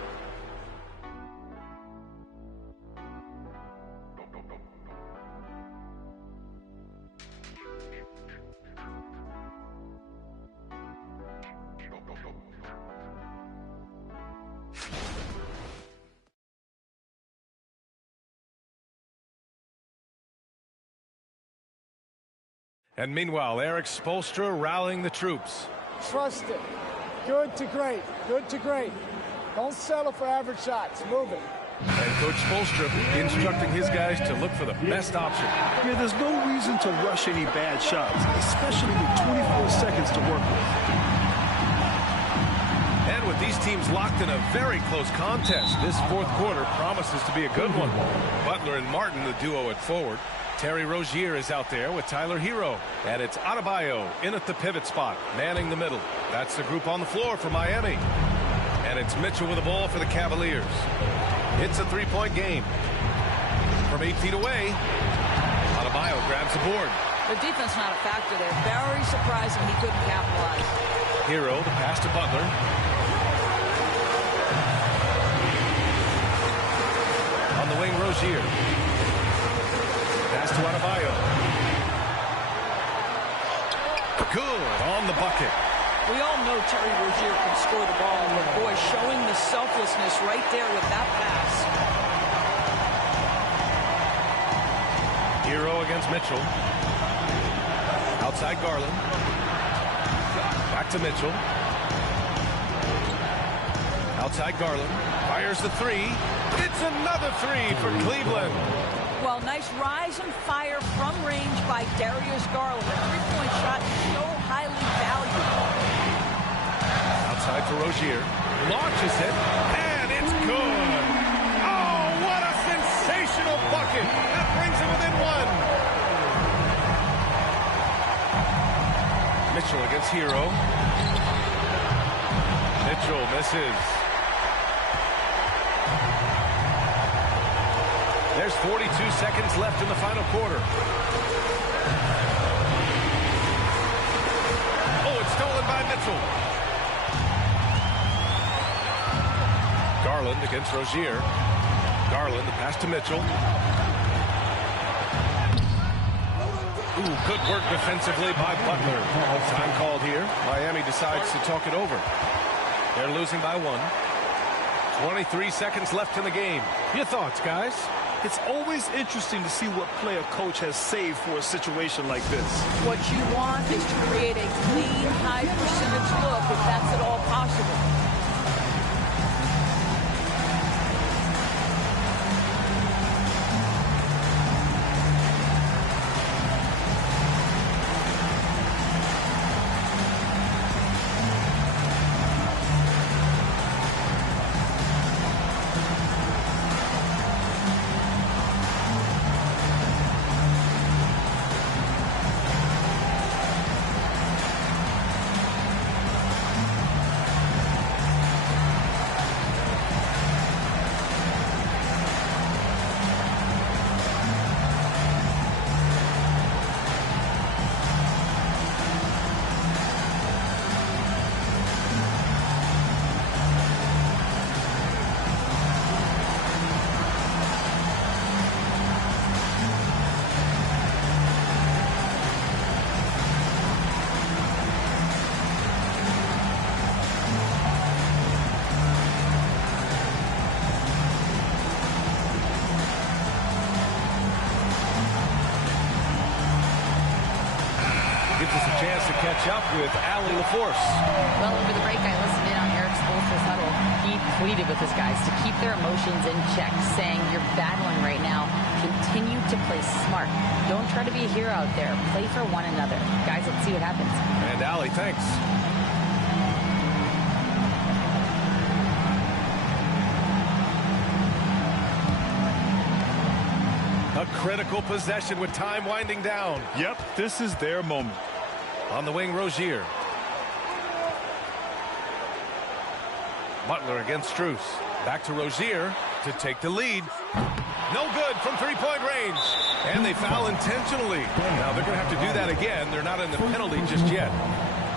And meanwhile, Erik Spoelstra rallying the troops. Trust it. Good to great. Good to great. Don't settle for average shots. Move it. And Coach Spoelstra instructing his guys to look for the best option. Yeah, there's no reason to rush any bad shots, especially with 24 seconds to work with. And with these teams locked in a very close contest, this fourth quarter promises to be a good one. Butler and Martin, the duo at forward. Terry Rozier is out there with Tyler Hero. And it's Adebayo in at the pivot spot, manning the middle. That's the group on the floor for Miami. And it's Mitchell with the ball for the Cavaliers. It's a three-point game. From 8 feet away, Adebayo grabs the board. The defense not a factor there. Very surprising he couldn't capitalize. Hero, the pass to Butler. On the wing, Rozier. Pass to Adebayo. Good on the bucket. We all know Terry Rozier can score the ball, but boy, showing the selflessness right there with that pass. Hero against Mitchell. Outside Garland. Back to Mitchell. Outside Garland. Fires the three. It's another three for Cleveland. Well, nice rise and fire from range by Darius Garland. A three-point shot so highly valued. Outside for Rozier. Launches it, and it's good. Oh, what a sensational bucket. That brings it within one. Mitchell against Hero. Mitchell misses. There's 42 seconds left in the final quarter. Oh, it's stolen by Mitchell. Garland against Rozier. Garland, the pass to Mitchell. Ooh, good work defensively by Butler. Time called here. Miami decides to talk it over. They're losing by 1. 23 seconds left in the game. Your thoughts, guys? It's always interesting to see what play a coach has saved for a situation like this. What you want is to create a clean, high percentage look if that's at all possible. Gives us a chance to catch up with Allie LaForce. Well, over the break, I listened in on Eric Spoelstra's huddle. He pleaded with his guys to keep their emotions in check, saying, you're battling right now. Continue to play smart. Don't try to be a hero out there. Play for one another. Guys, let's see what happens. And Allie, thanks. A critical possession with time winding down. Yep, this is their moment. On the wing, Rozier. Butler against Strus. Back to Rozier to take the lead. No good from three-point range. And they foul intentionally. Now they're going to have to do that again. They're not in the penalty just yet.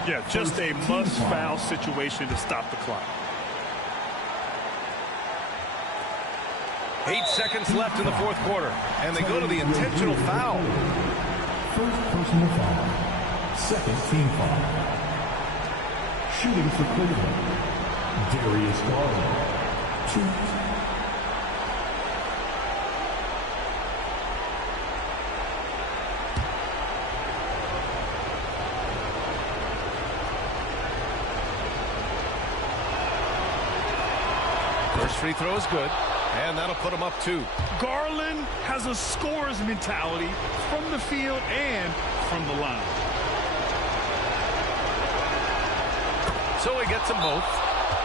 Yeah, just a must-foul situation to stop the clock. 8 seconds left in the fourth quarter. And they go to the intentional foul. First personal foul. Second team foul. Shooting for Cleveland, Darius Garland. 2. First free throw is good. And that'll put him up 2. Garland has a scorer's mentality from the field and from the line. So he gets them both.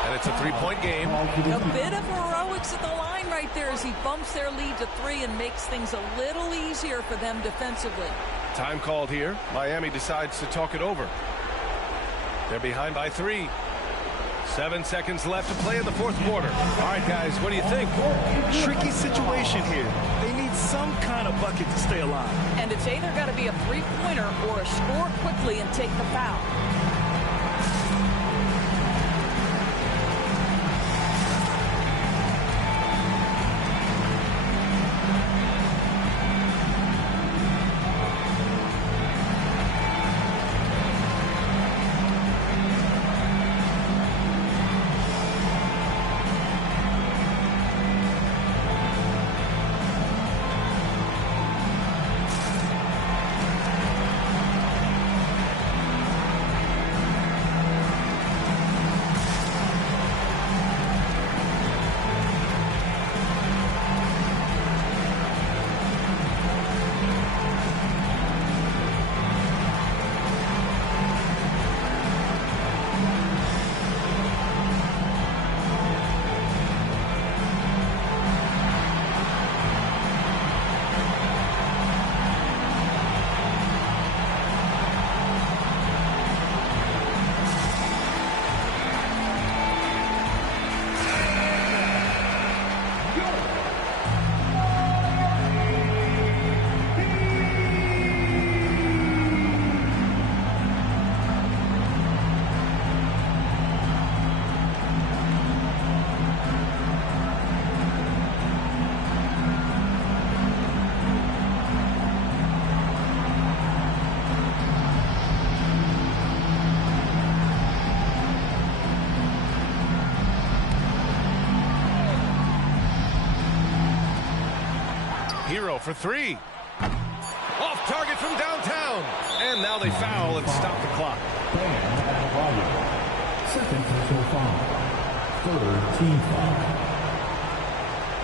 And it's a three-point game. A bit of heroics at the line right there as he bumps their lead to 3 and makes things a little easier for them defensively. Time called here. Miami decides to talk it over. They're behind by 3. 7 seconds left to play in the fourth quarter. All right, guys, what do you think? Tricky situation here. They need some kind of bucket to stay alive. And it's either got to be a three-pointer or a score quickly and take the foul. 0 for 3. Off target from downtown. And now they foul and stop the clock. Second personal foul. Third team foul.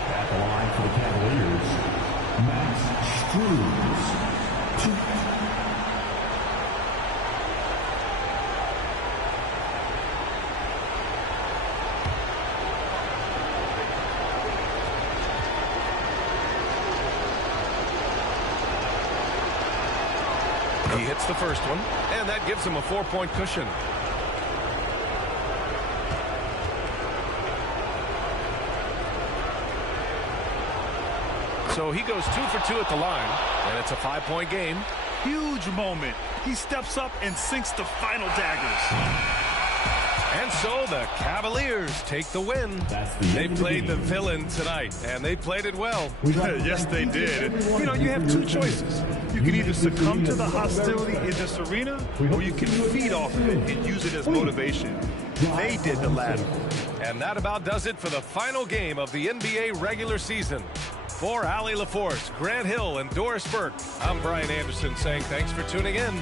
At the line for the Cavaliers, Max Strus. 2. He hits the first one, and that gives him a 4-point cushion. So he goes 2 for 2 at the line, and it's a 5-point game. Huge moment. He steps up and sinks the final daggers. And so the Cavaliers take the win. They played the villain tonight, and they played it well. Yes, they did. You know, you have two choices. You can either succumb to the hostility in this arena, or you can feed off of it and use it as motivation. They did the latter. And that about does it for the final game of the NBA regular season. For Allie LaForce, Grant Hill, and Doris Burke, I'm Brian Anderson saying thanks for tuning in.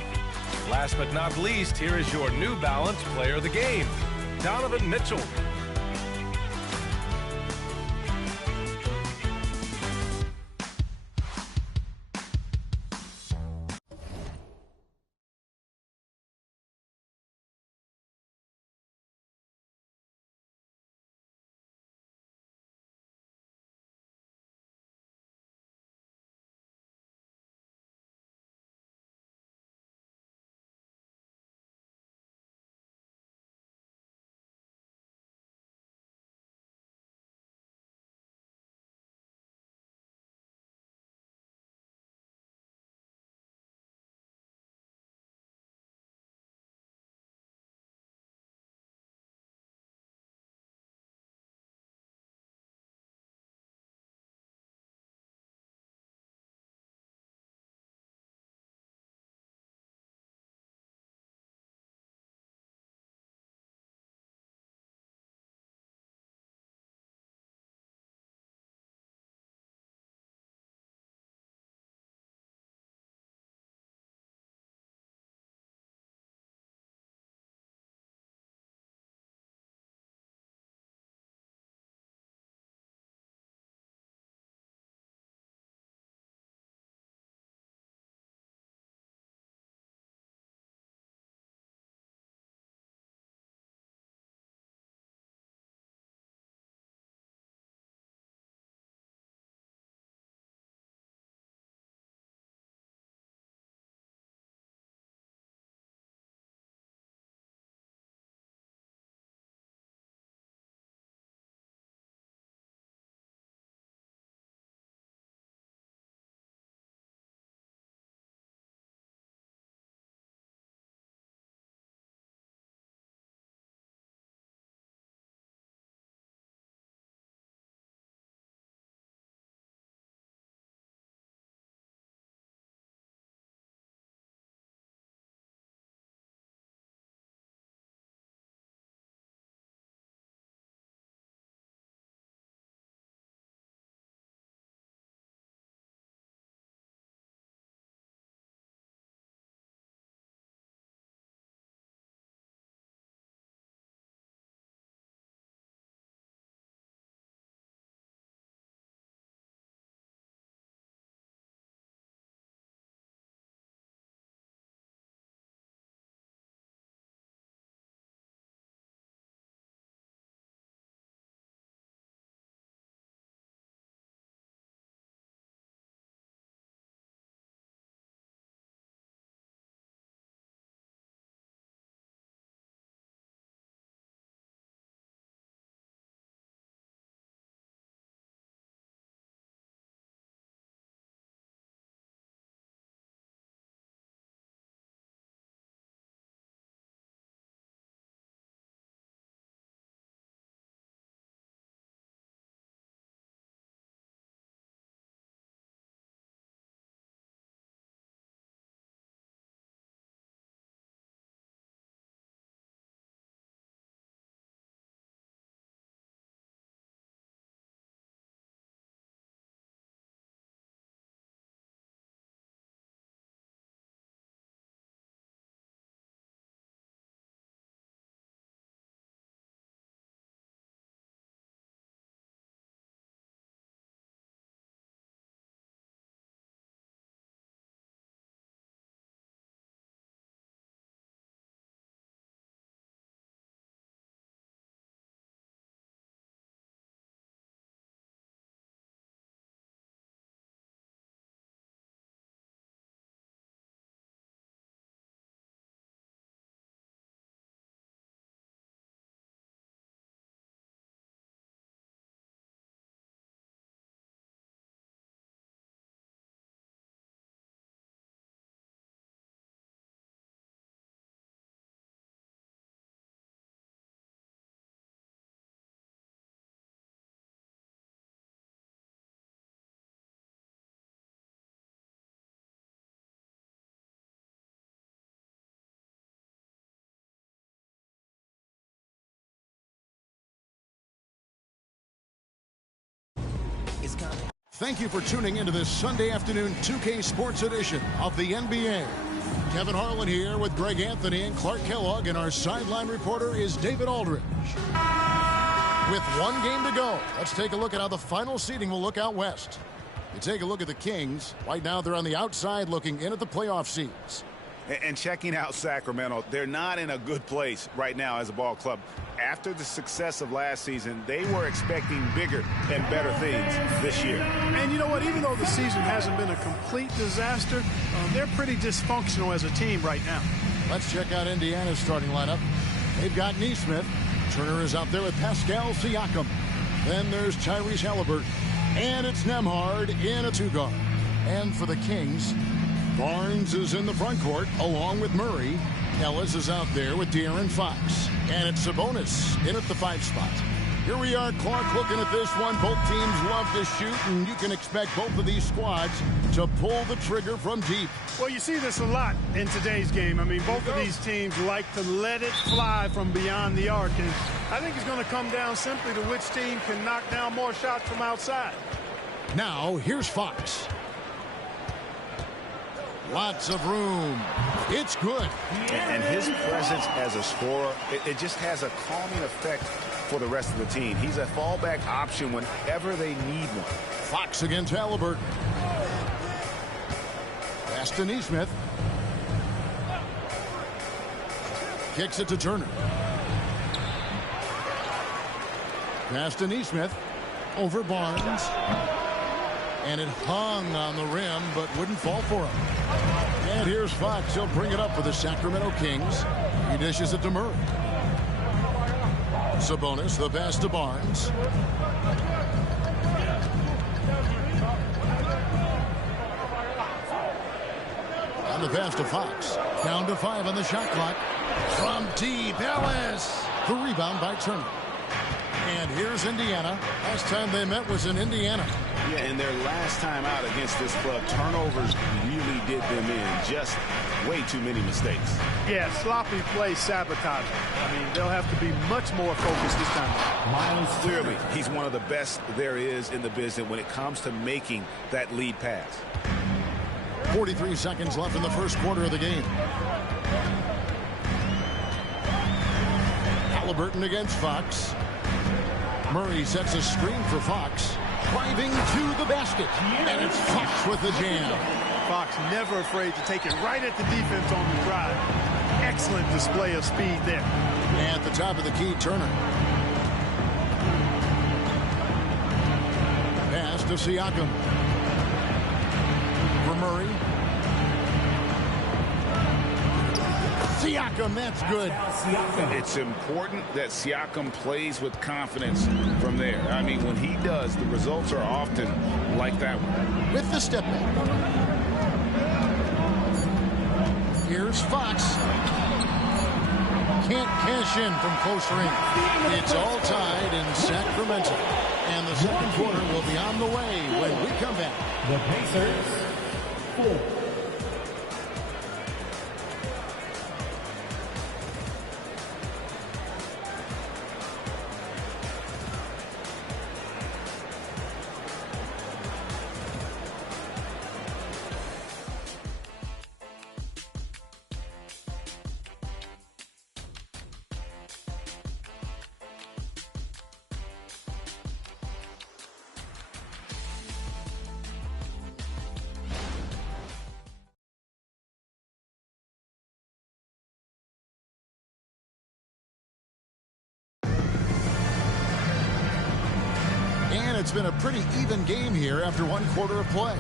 Last but not least, here is your New Balance player of the game, Donovan Mitchell. Thank you for tuning into this Sunday afternoon 2K Sports edition of the NBA. Kevin Harlan here with Greg Anthony and Clark Kellogg, and our sideline reporter is David Aldridge. With one game to go, let's take a look at how the final seeding will look out west. You take a look at the Kings. Right now they're on the outside looking in at the playoff seeds. And checking out Sacramento, they're not in a good place right now as a ball club. After the success of last season, they were expecting bigger and better things this year. And you know what? Even though the season hasn't been a complete disaster, they're pretty dysfunctional as a team right now. Let's check out Indiana's starting lineup. They've got Nesmith. Turner is out there with Pascal Siakam. Then there's Tyrese Halliburton. And it's Nembhard in a two-guard. And for the Kings, Barnes is in the front court along with Murray. Ellis is out there with De'Aaron Fox. And it's Sabonis in at the 5 spot. Here we are, Clark, looking at this one. Both teams love to shoot, and you can expect both of these squads to pull the trigger from deep. Well, you see this a lot in today's game. I mean, both of these teams like to let it fly from beyond the arc. And I think it's going to come down simply to which team can knock down more shots from outside. Now, here's Fox. Lots of room. It's good. And his presence as a scorer, it just has a calming effect for the rest of the team. He's a fallback option whenever they need one. Fox against Halliburton. Pass to Nesmith. Kicks it to Turner. Pass to Nesmith. Over Barnes. And it hung on the rim, but wouldn't fall for him. And here's Fox. He'll bring it up for the Sacramento Kings. He dishes it to Murray. Sabonis, the pass to Barnes. And the pass to Fox. Down to 5 on the shot clock. From deep, Ellis. The rebound by Turner. And here's Indiana. Last time they met was in Indiana. Yeah, and their last time out against this club, turnovers really did them in. Just way too many mistakes. Yeah, sloppy play, sabotage. I mean, they'll have to be much more focused this time. Miles, clearly, he's one of the best there is in the business when it comes to making that lead pass. 43 seconds left in the first quarter of the game. Halliburton against Fox. Murray sets a screen for Fox. Driving to the basket. And it's Fox with the jam. Fox never afraid to take it right at the defense on the drive. Excellent display of speed there. And at the top of the key, Turner. Pass to Siakam. For Murray. Siakam, that's good. It's important that Siakam plays with confidence from there. I mean, when he does, the results are often like that one. With the step back. Here's Fox. Can't cash in from close range. It's all tied in Sacramento. And the second quarter will be on the way when we come back. The Pacers, 4. It's been a pretty even game here after one quarter of play.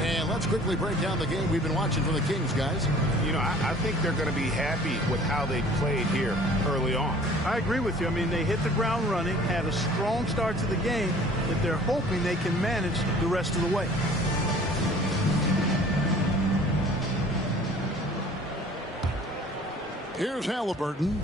And let's quickly break down the game we've been watching from the Kings, guys. You know, I think they're going to be happy with how they played here early on. I agree with you. I mean, they hit the ground running, had a strong start to the game, but they're hoping they can manage the rest of the way. Here's Halliburton.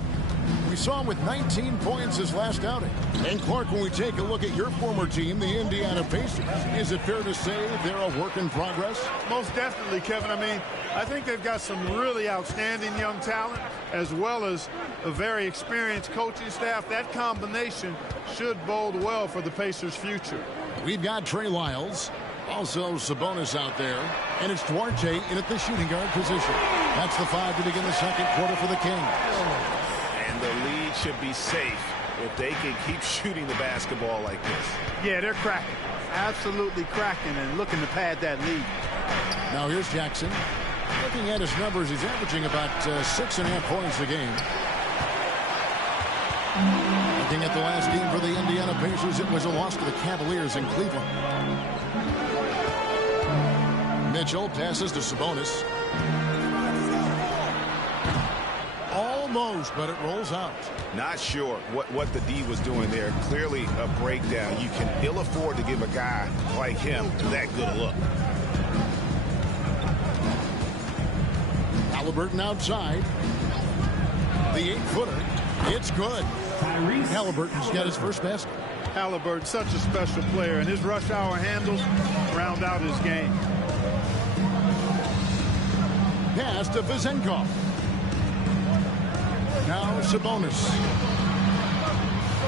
We saw him with 19 points his last outing. And Clark, when we take a look at your former team, the Indiana Pacers, is it fair to say they're a work in progress? Most definitely, Kevin. I mean, I think they've got some really outstanding young talent as well as a very experienced coaching staff. That combination should bode well for the Pacers' future. We've got Trey Lyles. Also, Sabonis out there. And it's Duarte in at the shooting guard position. That's the 5 to begin the second quarter for the Kings. And the lead should be safe if they can keep shooting the basketball like this. Yeah, they're cracking. Absolutely cracking and looking to pad that lead. Now here's Jackson. Looking at his numbers, he's averaging about 6.5 points a game. Looking at the last game for the Indiana Pacers, it was a loss to the Cavaliers in Cleveland. Mitchell passes to Sabonis. Almost, but it rolls out. Not sure what the D was doing there. Clearly a breakdown. You can ill afford to give a guy like him that good a look. Halliburton outside. The 8-footer. It's good. Halliburton's got his first basket. Halliburton, such a special player, and his rush hour handles round out his game. Pass to Vezenkov. Now Sabonis.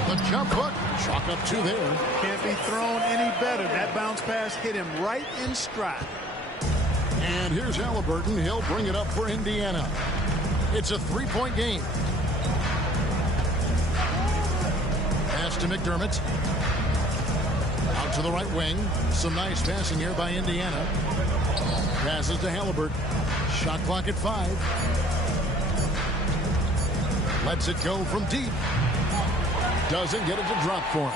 The jump hook. Chalk up 2 there. Can't be thrown any better. That bounce pass hit him right in stride. And here's Halliburton. He'll bring it up for Indiana. It's a 3-point game. Pass to McDermott. Out to the right wing. Some nice passing here by Indiana. Passes to Halliburton. Shot clock at 5. Lets it go from deep. Doesn't get it to drop for him.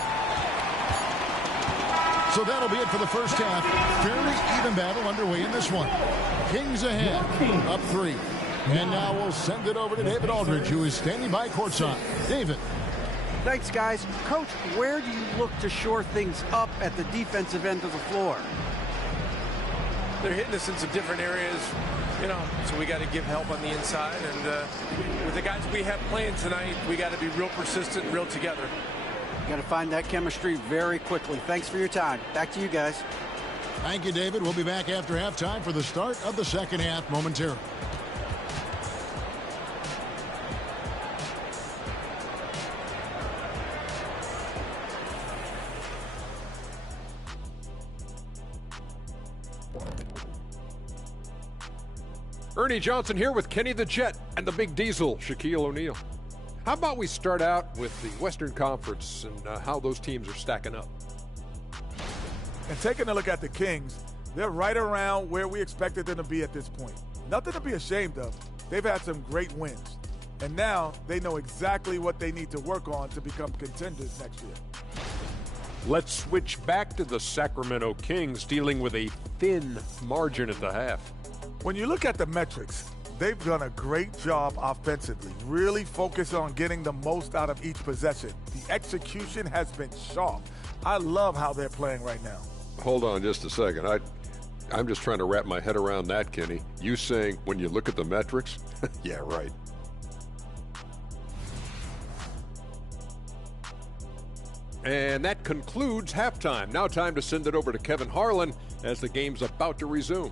So that'll be it for the first half. Fairly even battle underway in this one. Kings ahead, up 3. And now we'll send it over to David Aldridge, who is standing by courtside. David. Thanks, guys. Coach, where do you look to shore things up at the defensive end of the floor? They're hitting us in some different areas, so we got to give help on the inside. And with the guys we have playing tonight, we got to be real persistent and real together. Got to find that chemistry very quickly. Thanks for your time. Back to you guys. Thank you, David. We'll be back after halftime for the start of the second half momentarily. Ernie Johnson here with Kenny the Jet and the Big Diesel, Shaquille O'Neal. How about we start out with the Western Conference and how those teams are stacking up? And taking a look at the Kings, they're right around where we expected them to be at this point. Nothing to be ashamed of. They've had some great wins. And now they know exactly what they need to work on to become contenders next year. Let's switch back to the Sacramento Kings dealing with a thin margin at the half. When you look at the metrics, they've done a great job offensively, really focused on getting the most out of each possession. The execution has been sharp. I love how they're playing right now. Hold on just a second. I'm just trying to wrap my head around that, Kenny. You saying when you look at the metrics? Yeah, right. And that concludes halftime. Now time to send it over to Kevin Harlan as the game's about to resume.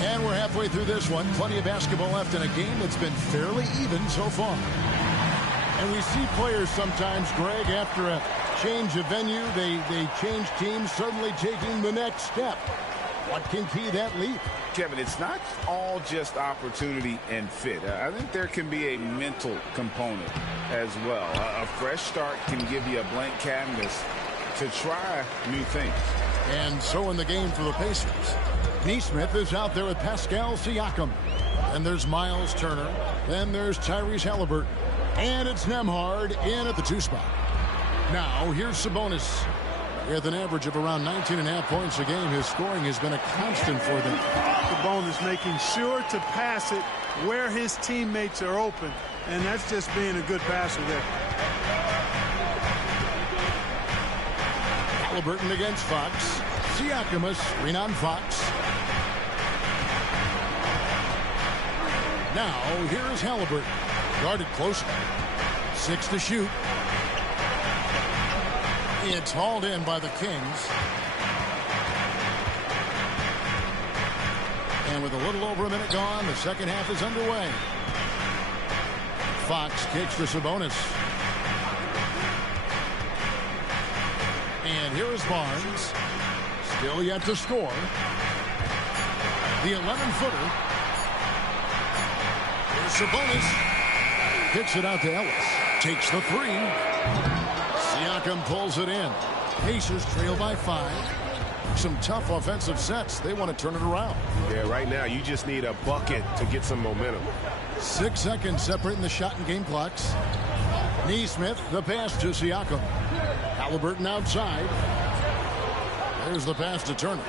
And we're halfway through this one. Plenty of basketball left in a game that's been fairly even so far. And we see players sometimes, Greg, after a change of venue, they change teams, suddenly taking the next step. What can key that leap? Kevin, it's not all just opportunity and fit. I think there can be a mental component as well. A fresh start can give you a blank canvas to try new things. And so in the game for the Pacers, Nesmith is out there with Pascal Siakam. And there's Miles Turner. Then there's Tyrese Halliburton. And it's Nembhard in at the 2 spot. Now here's Sabonis. With an average of around 19.5 points a game, his scoring has been a constant for them. Sabonis making sure to pass it where his teammates are open. And that's just being a good passer there. Halliburton against Fox. Siakam a screen on Fox. Now here is Halliburton. Guarded closely. 6 to shoot. It's hauled in by the Kings. And with a little over a minute gone, the second half is underway. Fox kicks to Sabonis. And here is Barnes. Still yet to score. The 11-footer. Here's Sabonis. Kicks it out to Ellis. Takes the three. Siakam pulls it in. Pacers trail by 5. Some tough offensive sets. They want to turn it around. Yeah, right now you just need a bucket to get some momentum. 6 seconds separating the shot and game clocks. Neesmith, the pass to Siakam. Halliburton outside. There's the pass to Turner.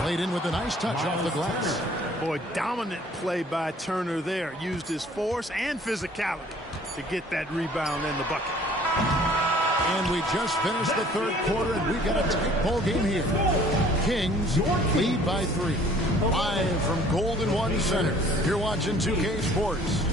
Played in with a nice touch off the glass. Boy, dominant play by Turner there. Used his force and physicality to get that rebound in the bucket. And we just finished the third quarter, and we've got a tight ball game here. Kings lead by 3. Live from Golden One Center. You're watching 2K Sports.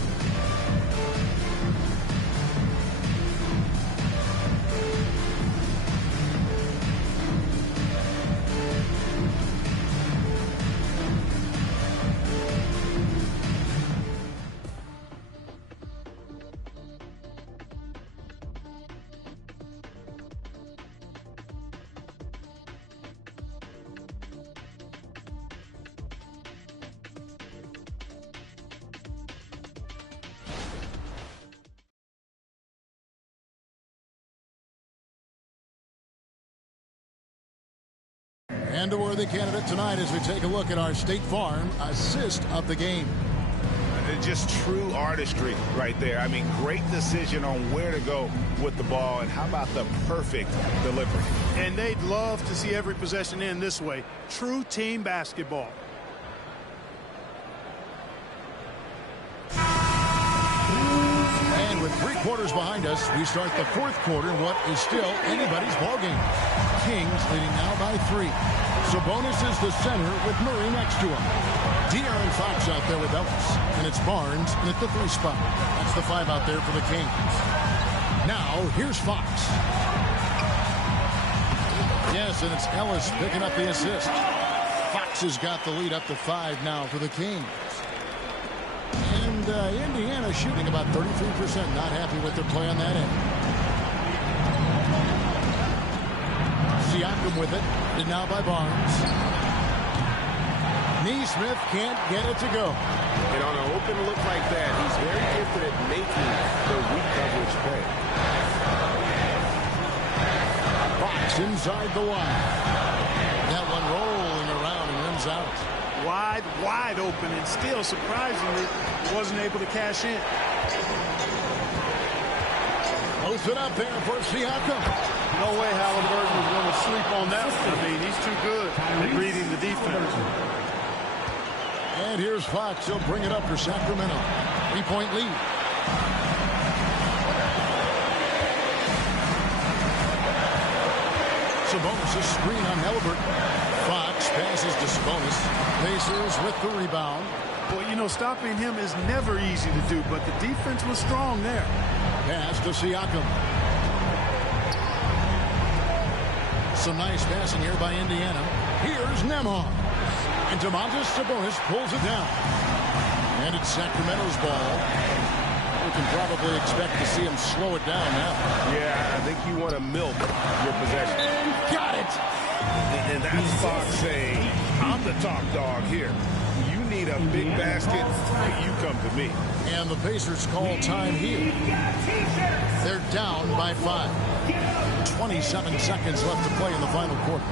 And a worthy candidate tonight as we take a look at our State Farm assist of the game. Just true artistry right there. I mean, great decision on where to go with the ball, and how about the perfect delivery? And they'd love to see every possession end this way. True team basketball. And with 3 quarters behind us, we start the fourth quarter in what is still anybody's ball game. Kings leading now by 3. Sabonis is the center with Murray next to him. De'Aaron Fox out there with Ellis. And it's Barnes at the 3 spot. That's the 5 out there for the Kings. Now, here's Fox. Yes, and it's Ellis picking up the assist. Fox has got the lead up to 5 now for the Kings. And Indiana shooting about 33%. Not happy with their play on that end. Siakam with it. And now by Barnes. Neesmith can't get it to go. And on an open look like that, he's very gifted at making the weak coverage play. Fox inside the line. That one rolling around and rims out. Wide open, and still surprisingly wasn't able to cash in. Close it up there for Siakam. No way Halliburton was going to sleep on that one. I mean, he's too good at reading the defense. And here's Fox. He'll bring it up for Sacramento. 3-point lead. Sabonis' screen on Halliburton. Fox passes to Sabonis. Pacers with the rebound. Well, you know, stopping him is never easy to do, but the defense was strong there. Pass to Siakam. Some nice passing here by Indiana. Here's Nembhard. And Domantas Sabonis pulls it down. And it's Sacramento's ball. We can probably expect to see him slow it down now. Yeah, I think you want to milk your possession. And got it! And that's Fox saying, I'm the top dog here. You need a big basket, you come to me. And the Pacers call time here. They're down by 5. 27 seconds left to play in the final quarter.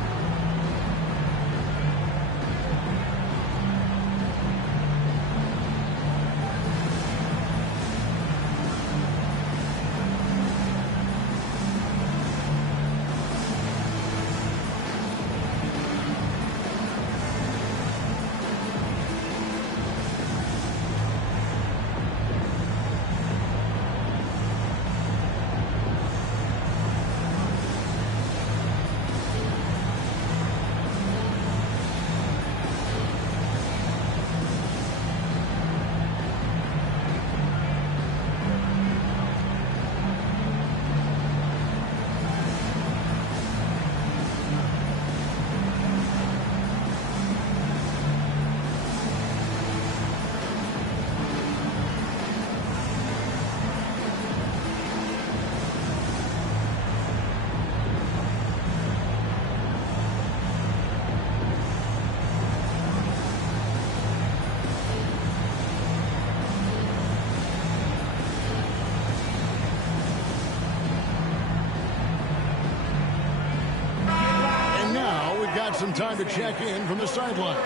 get some time to check in from the sideline.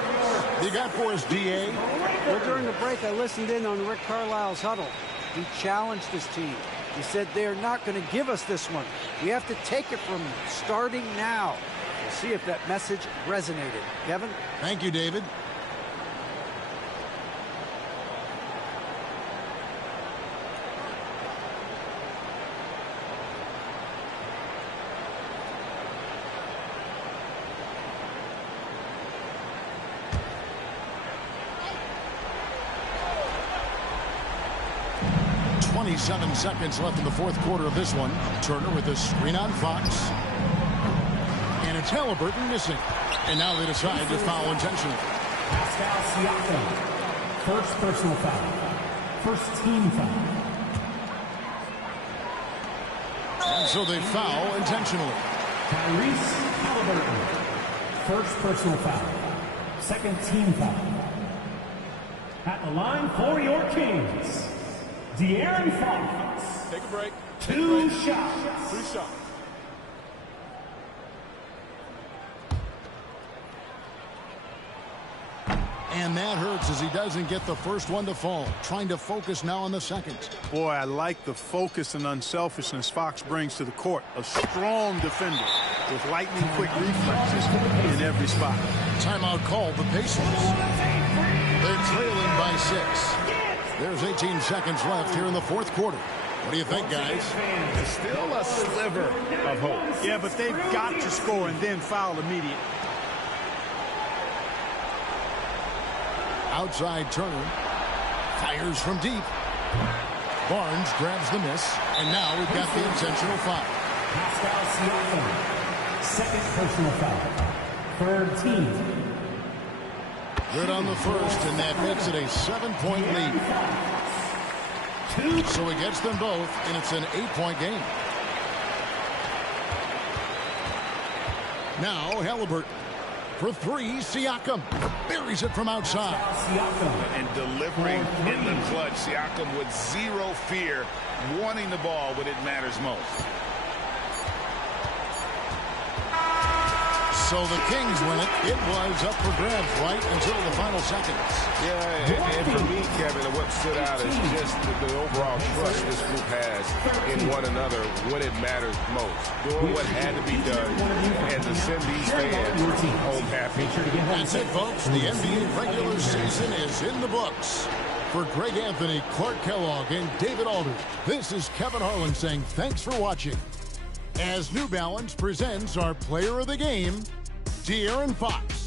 You got for us, D.A.? Well, during the break, I listened in on Rick Carlisle's huddle. He challenged his team. He said they're not going to give us this one. We have to take it from starting now. We'll see if that message resonated. Kevin? Thank you, David. Seven seconds left in the fourth quarter of this one. Turner with a screen on Fox. And it's Halliburton missing. And now they decide to foul intentionally. Pascal Siakam. First personal foul. First team foul. And so they foul intentionally. Tyrese Halliburton. First personal foul. Second team foul. At the line for your Kings, De'Aaron Fox. Take a break. Two shots. 3 shots. And that hurts as he doesn't get the first one to fall. Trying to focus now on the second. Boy, I like the focus and unselfishness Fox brings to the court. A strong defender with lightning-quick reflexes in every spot. Timeout called the Pacers. They're trailing by 6. There's 18 seconds left here in the fourth quarter. What do you think, guys? Still a sliver of hope. Yeah, but they've got to score and then foul immediately. Outside Turner. Fires from deep. Barnes grabs the miss. And now we've got the intentional foul. Pascal Siakam. Second personal foul. Third team. Good on the first, and that makes it a 7-point lead. So he gets them both, and it's an 8-point game. Now Halliburton for 3. Siakam buries it from outside. And delivering in the clutch. Siakam with zero fear, wanting the ball when it matters most. So the Kings win it. It was up for grabs right until the final seconds. Yeah, and for me, Kevin, what stood out is just the overall trust this group has in one another when it matters most. Doing what had to be done and to send these fans home happy. That's it, folks. The NBA regular season is in the books. For Greg Anthony, Clark Kellogg, and David Alder, this is Kevin Harlan saying thanks for watching. As New Balance presents our player of the game, De'Aaron Fox.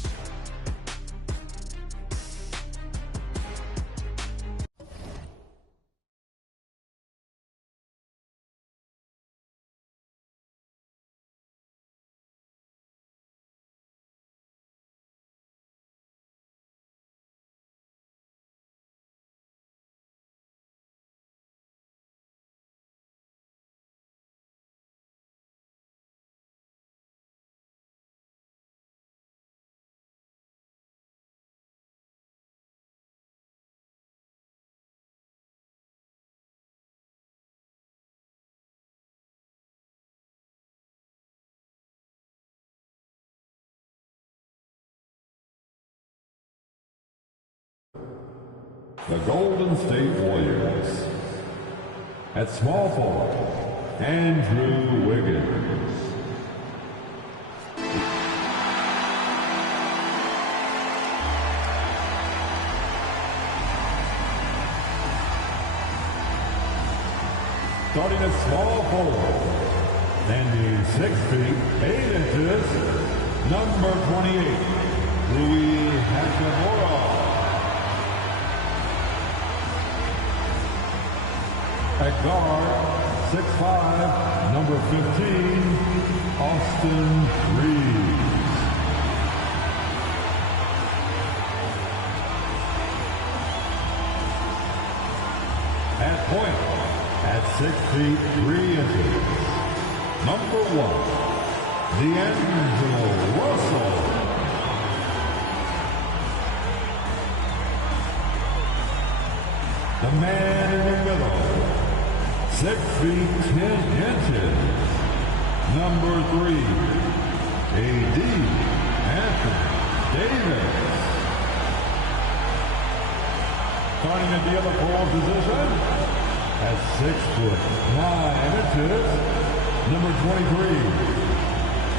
The Golden State Warriors. At small forward, Andrew Wiggins. Starting at small forward, standing 6 feet 8 inches, number 28, Rui Hachimura. At guard, 6'5", number 15, Austin Reeves. At point, at 6 feet 3 inches, number 1, D'Angelo Russell. The man in the middle, 6 feet 10 inches, number 3, A.D. Davis. Starting in the other forward position at 6'9" inches, number 23,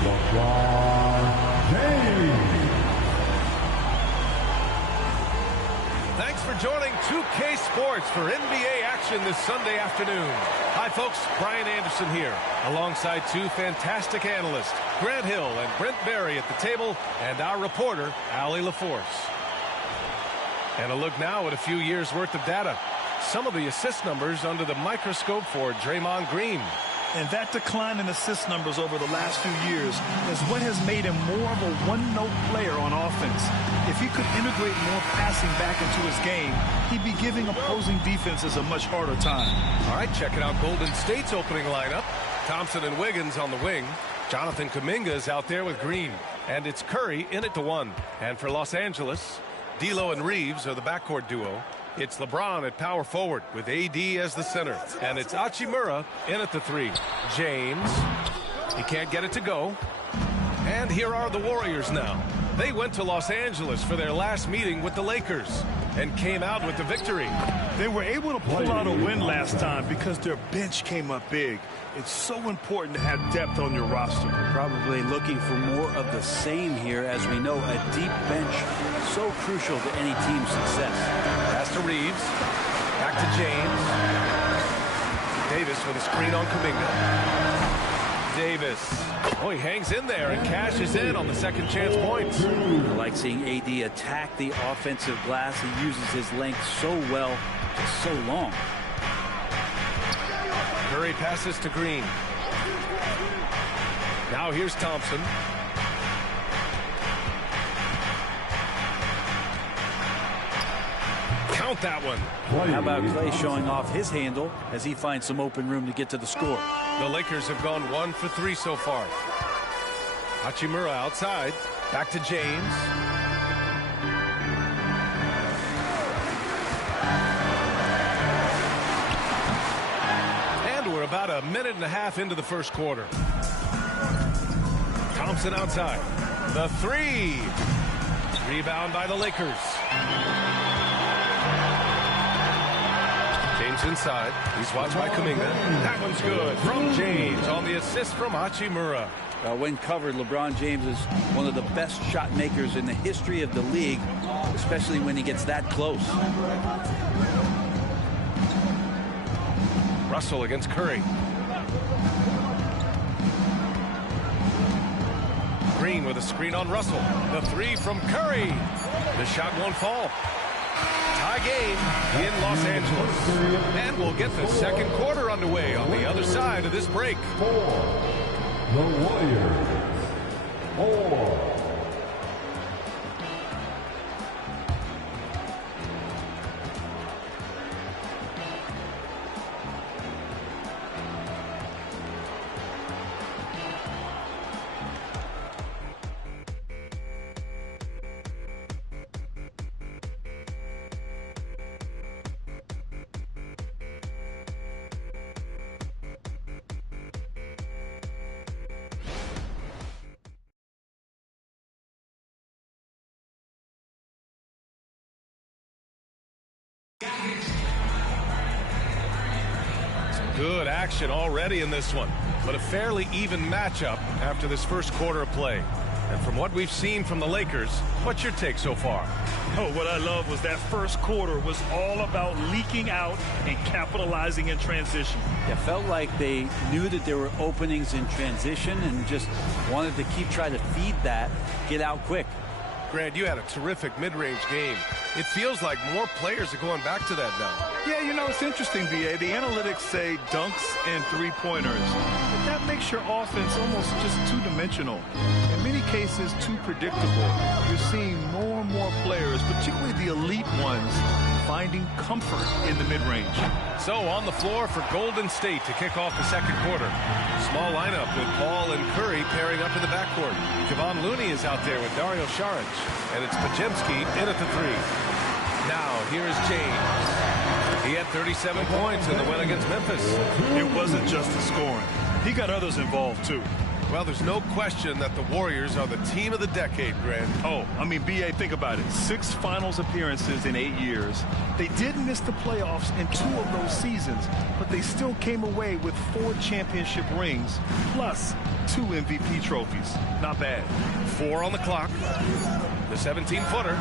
LeBron James. Thanks for joining 2K Sports for NBA action this Sunday afternoon. Hi, folks. Brian Anderson here, alongside two fantastic analysts, Grant Hill and Brent Barry at the table, and our reporter, Allie LaForce. And a look now at a few years' worth of data. Some of the assist numbers under the microscope for Draymond Green. And that decline in assist numbers over the last few years is what has made him more of a one-note player on offense. If he could integrate more passing back into his game, he'd be giving opposing defenses a much harder time. All right, checking out Golden State's opening lineup. Thompson and Wiggins on the wing. Jonathan Kuminga is out there with Green. And it's Curry in at the 1. And for Los Angeles, D'Lo and Reeves are the backcourt duo. It's LeBron at power forward with AD as the center. And it's Hachimura in at the 3. James. He can't get it to go. And here are the Warriors now. They went to Los Angeles for their last meeting with the Lakers and came out with the victory. They were able to pull out a win last time because their bench came up big. It's so important to have depth on your roster. Probably looking for more of the same here. As we know, a deep bench so crucial to any team's success. Pass to Reeves. Back to James. Davis with a screen on Kuminga. Davis. Oh, he hangs in there and cashes in on the second chance points. I like seeing AD attack the offensive glass. He uses his length so well, just so long. Curry passes to Green. Now here's Thompson. Count that one. How about Clay showing off his handle as he finds some open room to get to the score? The Lakers have gone 1 for 3 so far. Hachimura outside. Back to James. And we're about a minute and a half into the first quarter. Thompson outside. The 3. Rebound by the Lakers. James inside. He's watched by Kuminga. That one's good from James on the assist from Hachimura. When covered, LeBron James is one of the best shot makers in the history of the league, especially when he gets that close. Russell against Curry. Green with a screen on Russell. The 3 from Curry. The shot won't fall. Tie game in Los Angeles. And we'll get the second quarter underway on the other side of this break. The Warriors 4. Good action already in this one, but a fairly even matchup after this first quarter of play. And from what we've seen from the Lakers, what's your take so far? Oh, what I love was that first quarter was all about leaking out and capitalizing in transition. It felt like they knew that there were openings in transition and just wanted to keep trying to feed that, get out quick. Grant, you had a terrific mid-range game. It feels like more players are going back to that now. Yeah, you know, it's interesting, B.A. The analytics say dunks and three-pointers. But that makes your offense almost just two-dimensional. In many cases, too predictable. You're seeing more and more players, particularly the elite ones, finding comfort in the mid-range. So on the floor for Golden State to kick off the second quarter. Small lineup with Paul and Curry pairing up in the backcourt. Kevon Looney is out there with Dario Saric. And it's Podziemski in at the 3. Now, here's James. He had 37 points in the win against Memphis. It wasn't just the scoring. He got others involved, too. Well, there's no question that the Warriors are the team of the decade, Grant. Oh, I mean, B.A., think about it. 6 finals appearances in 8 years. They did miss the playoffs in 2 of those seasons, but they still came away with 4 championship rings, plus 2 MVP trophies. Not bad. 4 on the clock. The 17-footer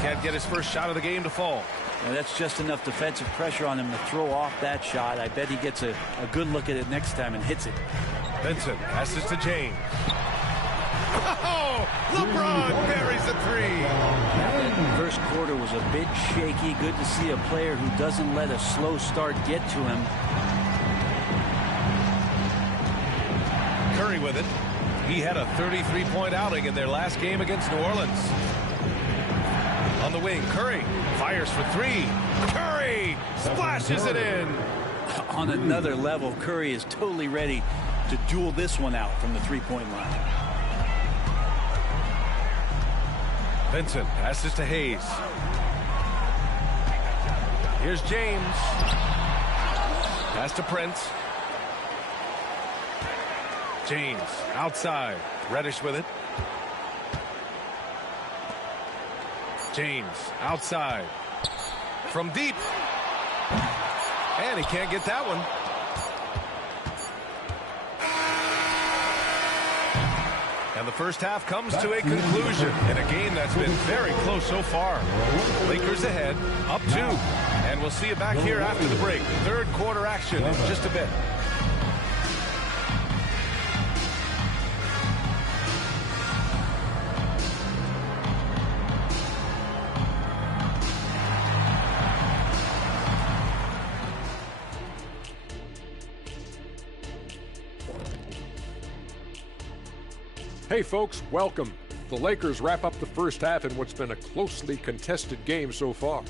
can't get his first shot of the game to fall. And that's just enough defensive pressure on him to throw off that shot. I bet he gets a good look at it next time and hits it. Benson passes to James. Oh, LeBron buries a 3. That first quarter was a bit shaky. Good to see a player who doesn't let a slow start get to him. Curry with it. He had a 33-point outing in their last game against New Orleans. On the wing, Curry fires for 3. Curry splashes it in. On another level, Curry is totally ready to duel this one out from the three-point line. Vincent passes to Hayes. Here's James. Pass to Prince. James outside. Reddish with it. James outside. From deep. And he can't get that one. And the first half comes to a conclusion in a game that's been very close so far. Lakers ahead, up 2. And we'll see you back here after the break. Third quarter action in just a bit. Hey folks, welcome. The Lakers wrap up the first half in what's been a closely contested game so far.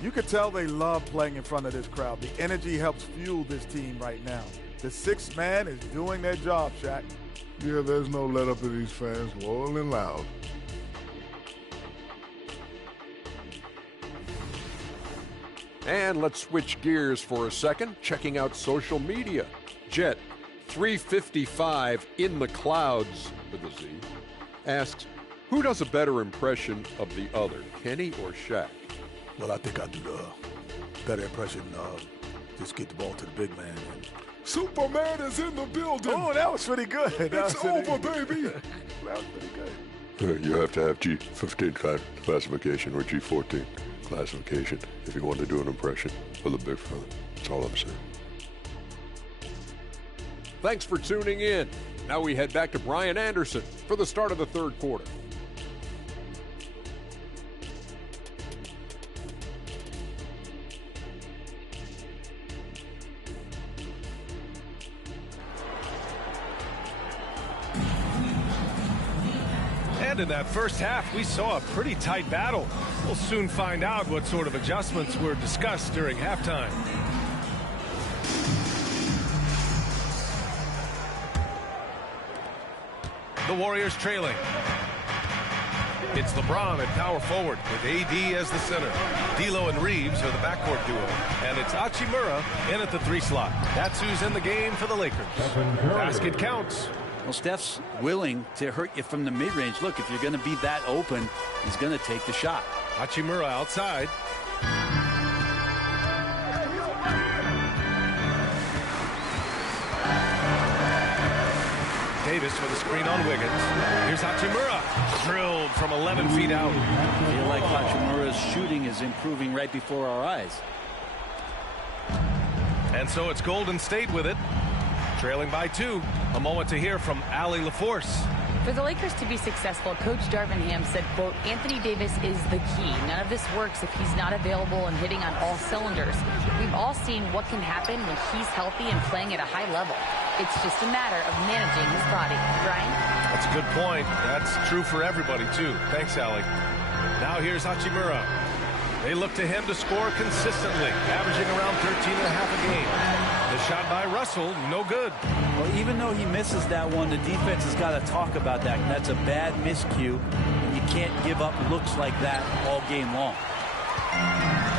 You could tell they love playing in front of this crowd. The energy helps fuel this team right now. The sixth man is doing their job, Shaq. Yeah, there's no let up of these fans, loyal and loud. And let's switch gears for a second, checking out social media. Jet 355 in the clouds with a Z asks, who does a better impression of the other, Kenny or Shaq? Well, I think I do the better impression. Just get the ball to the big man. Superman is in the building. Oh, that was pretty good. It's over, baby. That was pretty good. You have to have G15 classification or G14 classification if you want to do an impression of the big fella. That's all I'm saying. Thanks for tuning in. Now we head back to Brian Anderson for the start of the third quarter. And in that first half, we saw a pretty tight battle. We'll soon find out what sort of adjustments were discussed during halftime. The Warriors trailing. It's LeBron at power forward with AD as the center. D'Lo and Reeves are the backcourt duo. And it's Hachimura in at the 3 slot. That's who's in the game for the Lakers. Basket counts. Well, Steph's willing to hurt you from the mid-range. Look, if you're going to be that open, he's going to take the shot. Hachimura outside. Davis with a screen on Wiggins. Here's Hachimura. Drilled from 11 feet out. I feel like Hachimura's shooting is improving right before our eyes. And so it's Golden State with it. Trailing by 2. A moment to hear from Allie LaForce. For the Lakers to be successful, Coach Darvin Ham said, quote, Anthony Davis is the key. None of this works if he's not available and hitting on all cylinders. We've all seen what can happen when he's healthy and playing at a high level. It's just a matter of managing his body. Brian? That's a good point. That's true for everybody, too. Thanks, Allie. Now here's Hachimura. They look to him to score consistently, averaging around 13.5 a game. The shot by Russell, no good. Well, even though he misses that one, the defense has got to talk about that. That's a bad miscue, and you can't give up looks like that all game long.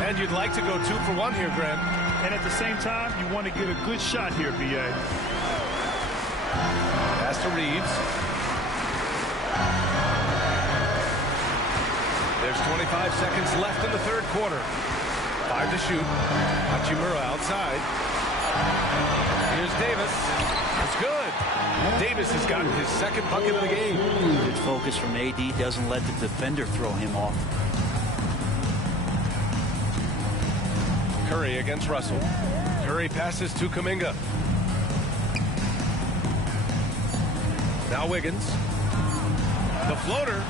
And you'd like to go 2 for 1 here, Grant. And at the same time, you want to get a good shot here, B.A. Pass to Reeves. There's 25 seconds left in the third quarter. 5 to shoot. Hachimura outside. Here's Davis. It's good. Davis has gotten his second bucket of the game. Good focus from AD. Doesn't let the defender throw him off. Curry against Russell. Curry passes to Kuminga. Now Wiggins. The floater.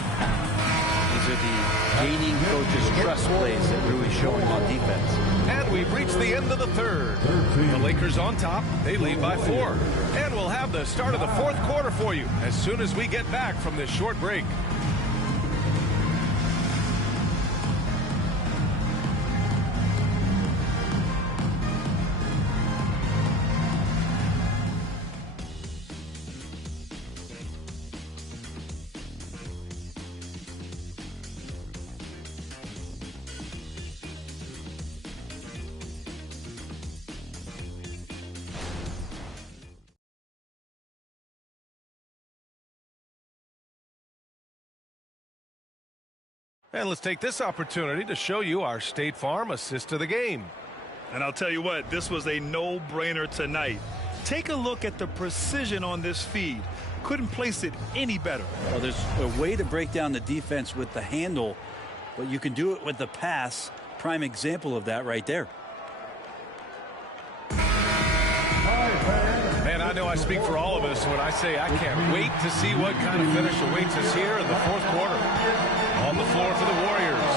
These are the gaining coach's trust plays that Rui is showing on defense. And we've reached the end of the third. The Lakers on top. They lead by 4. And we'll have the start of the fourth quarter for you as soon as we get back from this short break. And let's take this opportunity to show you our State Farm assist of the game. And I'll tell you what, this was a no-brainer tonight. Take a look at the precision on this feed. Couldn't place it any better. Well, there's a way to break down the defense with the handle, but you can do it with the pass. Prime example of that right there. Man, I know I speak for all of us when I say I can't wait to see what kind of finish awaits us here in the fourth quarter. On the floor for the Warriors,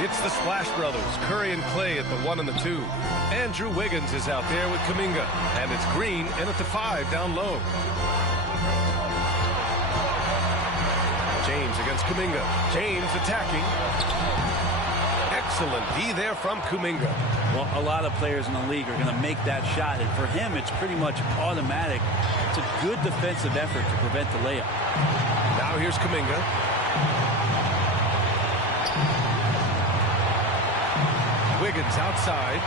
it's the Splash Brothers, Curry and Clay at the 1 and the 2. Andrew Wiggins is out there with Kuminga, and it's Green in at the 5 down low. James against Kuminga. James attacking. Excellent D there from Kuminga. Well, a lot of players in the league are going to make that shot, and for him, it's pretty much automatic. It's a good defensive effort to prevent the layup. Now here's Kuminga. Wiggins outside.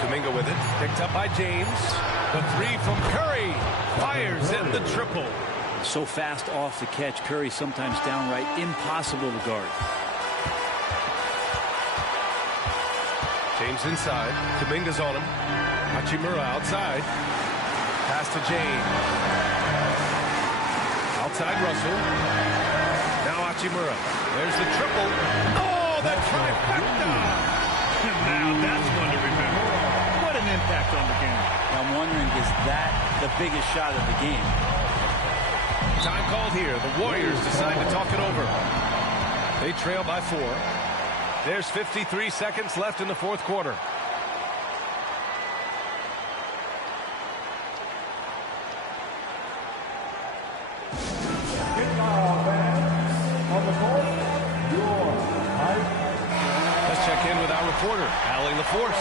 Kuminga with it. Picked up by James. The 3 from Curry. Fires in the triple. So fast off the catch. Curry sometimes downright impossible to guard. James inside. Kuminga's on him. Hachimura outside. Pass to James. Outside Russell. Now Hachimura. There's the triple. Oh, that trifecta! Now that's one to remember. What an impact on the game. I'm wondering, is that the biggest shot of the game? Time called here. The Warriors decide to talk it over. They trail by 4. There's 53 seconds left in the fourth quarter. Let's check in with our reporter, Allie LaForce.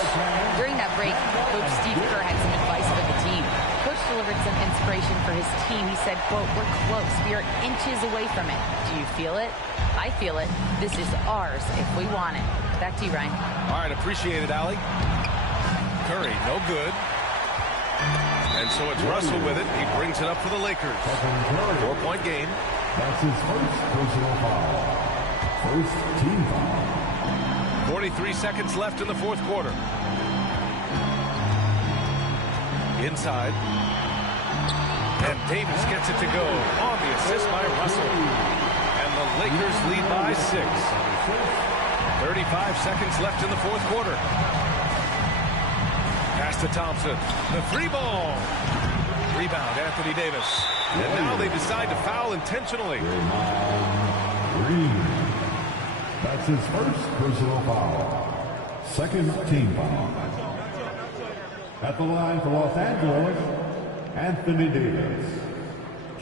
During that break, Coach Steve Kerr had some advice for the team. Coach delivered some inspiration for his team. He said, quote, "We're close. We are inches away from it. Do you feel it? I feel it. This is ours if we want it." Back to you, Ryan. All right, appreciate it, Allie. Curry, no good. And so it's Russell with it. He brings it up for the Lakers. 4-point game. That's his first personal foul. First team foul. 43 seconds left in the fourth quarter. Inside. And Davis gets it to go on the assist by Russell. And the Lakers lead by 6. 35 seconds left in the fourth quarter. Pass to Thompson. The 3 ball. Rebound, Anthony Davis. And now they decide to foul intentionally. Green. That's his first personal foul. Second team foul. At the line for Los Angeles, Anthony Davis.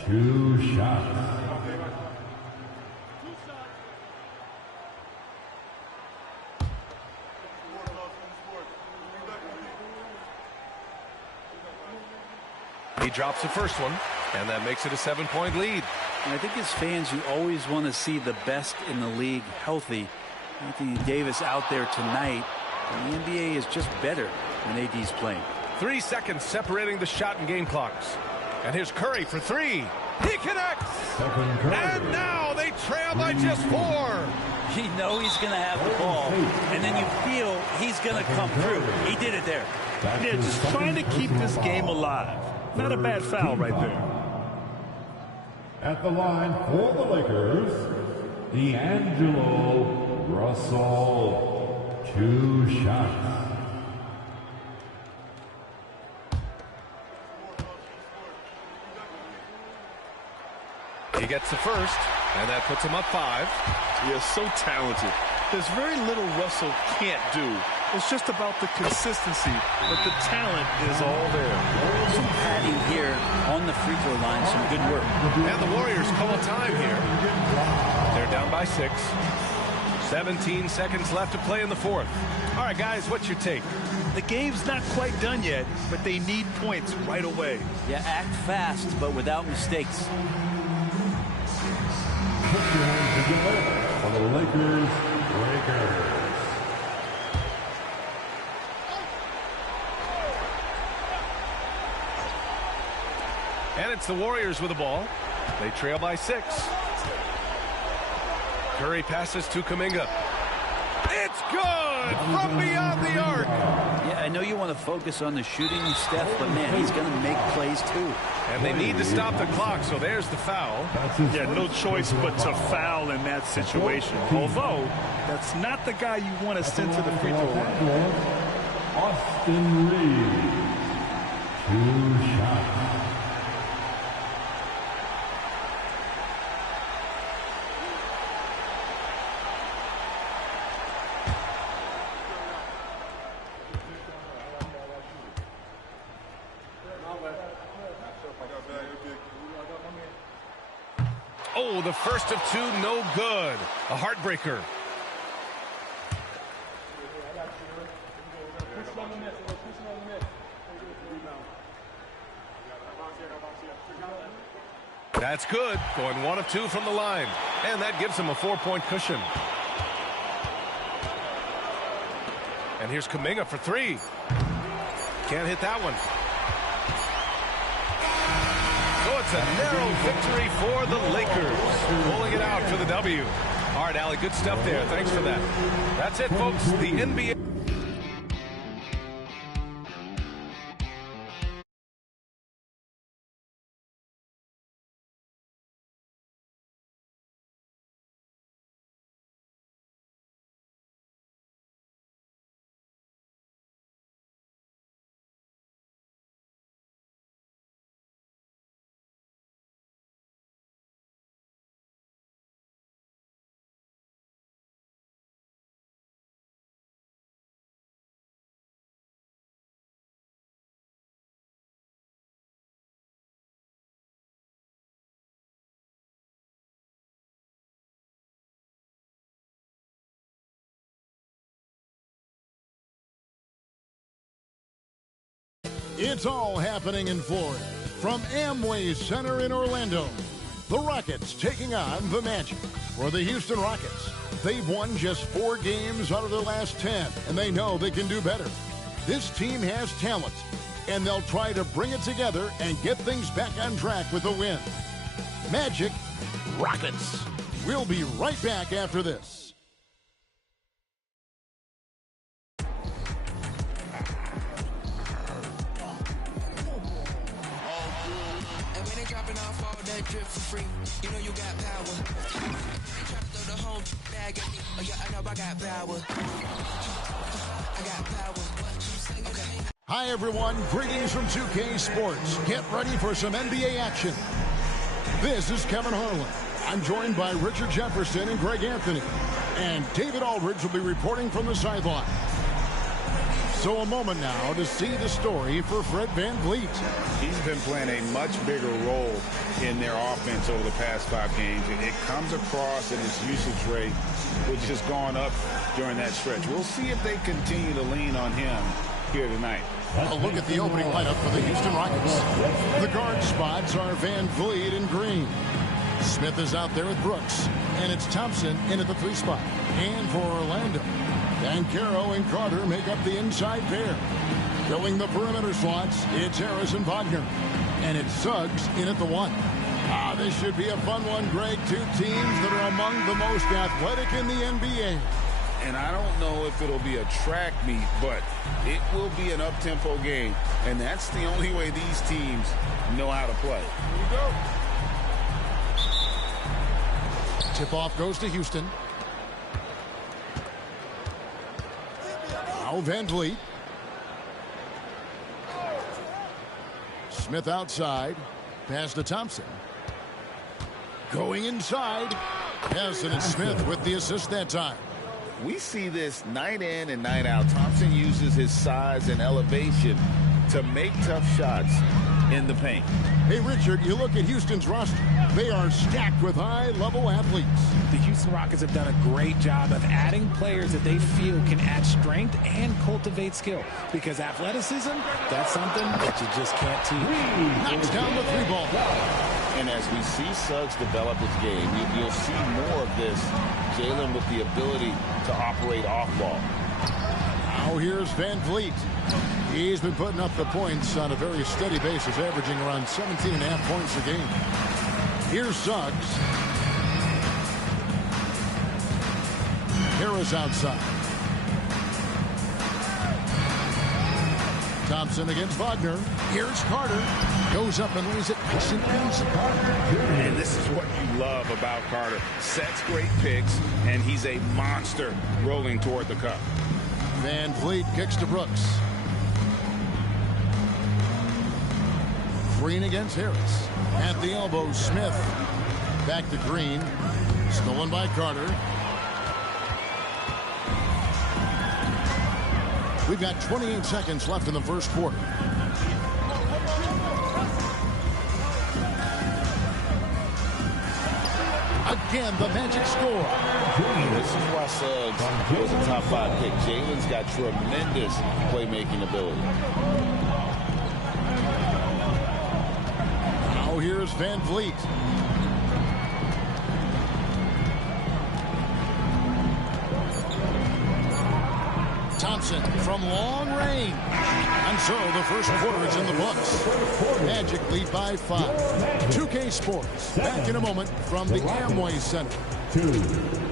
2 shots. He drops the first one, and that makes it a 7-point lead. And I think as fans, you always want to see the best in the league healthy. Anthony Davis out there tonight. And the NBA is just better when AD's playing. 3 seconds separating the shot and game clocks. And here's Curry for 3. He connects. And now they trail by just 4. You know he's going to have the ball, and then you feel he's going to come through. He did it there. Yeah, just trying to keep this game alive. Not a bad foul right there. At the line for the Lakers, D'Angelo Russell. 2 shots. He gets the first, and that puts him up 5. He is so talented. There's very little Russell can't do. It's just about the consistency, but the talent is all there. Some padding here on the free throw line, some good work. And the Warriors call time here. They're down by 6. 17 seconds left to play in the 4th. All right, guys, what's your take? The game's not quite done yet, but they need points right away. Yeah, act fast, but without mistakes. Put your hands together for the Lakers. And it's the Warriors with the ball. They trail by 6. Curry passes to Kuminga. It's good from beyond the arc. Yeah, I know you want to focus on the shooting, Steph, but man, he's going to make plays too. And they need to stop the clock, so there's the foul. Yeah, no choice but to foul in that situation. Although, that's not the guy you want to send to the free throw line. Austin Reeves. 2 shots. Oh, the first of 2, no good. A heartbreaker. That's good. Going 1 of 2 from the line. And that gives him a 4-point cushion. And here's Kuminga for 3. Can't hit that one. So it's a narrow victory for the Lakers. Pulling it out for the W. All right, Allie, good stuff there. Thanks for that. That's it, folks. The NBA... It's all happening in Florida from Amway Center in Orlando. The Rockets taking on the Magic. For the Houston Rockets, they've won just 4 games out of their last 10, and they know they can do better. This team has talent, and they'll try to bring it together and get things back on track with a win. Magic, Rockets. We'll be right back after this. Drip for free, you know you got power. Try to throw the whole bag at me. Oh yeah, I know I got power. I got power. Okay. Hi everyone, greetings from 2K Sports. Get ready for some NBA action. This is Kevin Harlan. I'm joined by Richard Jefferson and Greg Anthony. And David Aldridge will be reporting from the sideline. So a moment now to see the story for Fred VanVleet. He's been playing a much bigger role in their offense over the past 5 games, and it comes across in his usage rate, which has gone up during that stretch. We'll see if they continue to lean on him here tonight. A look at the opening lineup for the Houston Rockets. The guard spots are VanVleet and Green. Smith is out there with Brooks, and it's Thompson in at the 3 spot. And for Orlando, Banchero and Carter make up the inside pair. Filling the perimeter slots, it's Harrison Wagner. And it's Suggs in at the 1. This should be a fun one, Greg. Two teams that are among the most athletic in the NBA. And I don't know if it'll be a track meet, but it will be an up-tempo game. And that's the only way these teams know how to play. Here we go. Tip-off goes to Houston. Now Van Vliet. Smith outside. Pass to Thompson. Going inside. Yes, and it's Smith with the assist that time. We see this night in and night out. Thompson uses his size and elevation to make tough shots in the paint. Hey, Richard, you look at Houston's roster. They are stacked with high-level athletes. The Houston Rockets have done a great job of adding players that they feel can add strength and cultivate skill. Because athleticism, that's something that you just can't teach. Knocks down the 3-ball. And as we see Suggs develop his game, you'll see more of this. Jalen with the ability to operate off ball. Now here's Van Vliet. He's been putting up the points on a very steady basis, averaging around 17.5 points a game. Here's Suggs. Harris outside. Thompson against Wagner. Here's Carter. Goes up and lays it nice and easy. And this is what you love about Carter. Sets great picks, and he's a monster rolling toward the cup. Van Vliet kicks to Brooks. Green against Harris. At the elbow, Smith. Back to Green. Stolen by Carter. We've got 28 seconds left in the first quarter. Again, the Magic score. This is why Suggs was a top 5 pick. Jalen's got tremendous playmaking ability. Now here's Van Vliet. Thompson from long range. And so the first quarter is in the books. Magic lead by 5. 2K Sports. Back in a moment from the Amway Center. 2.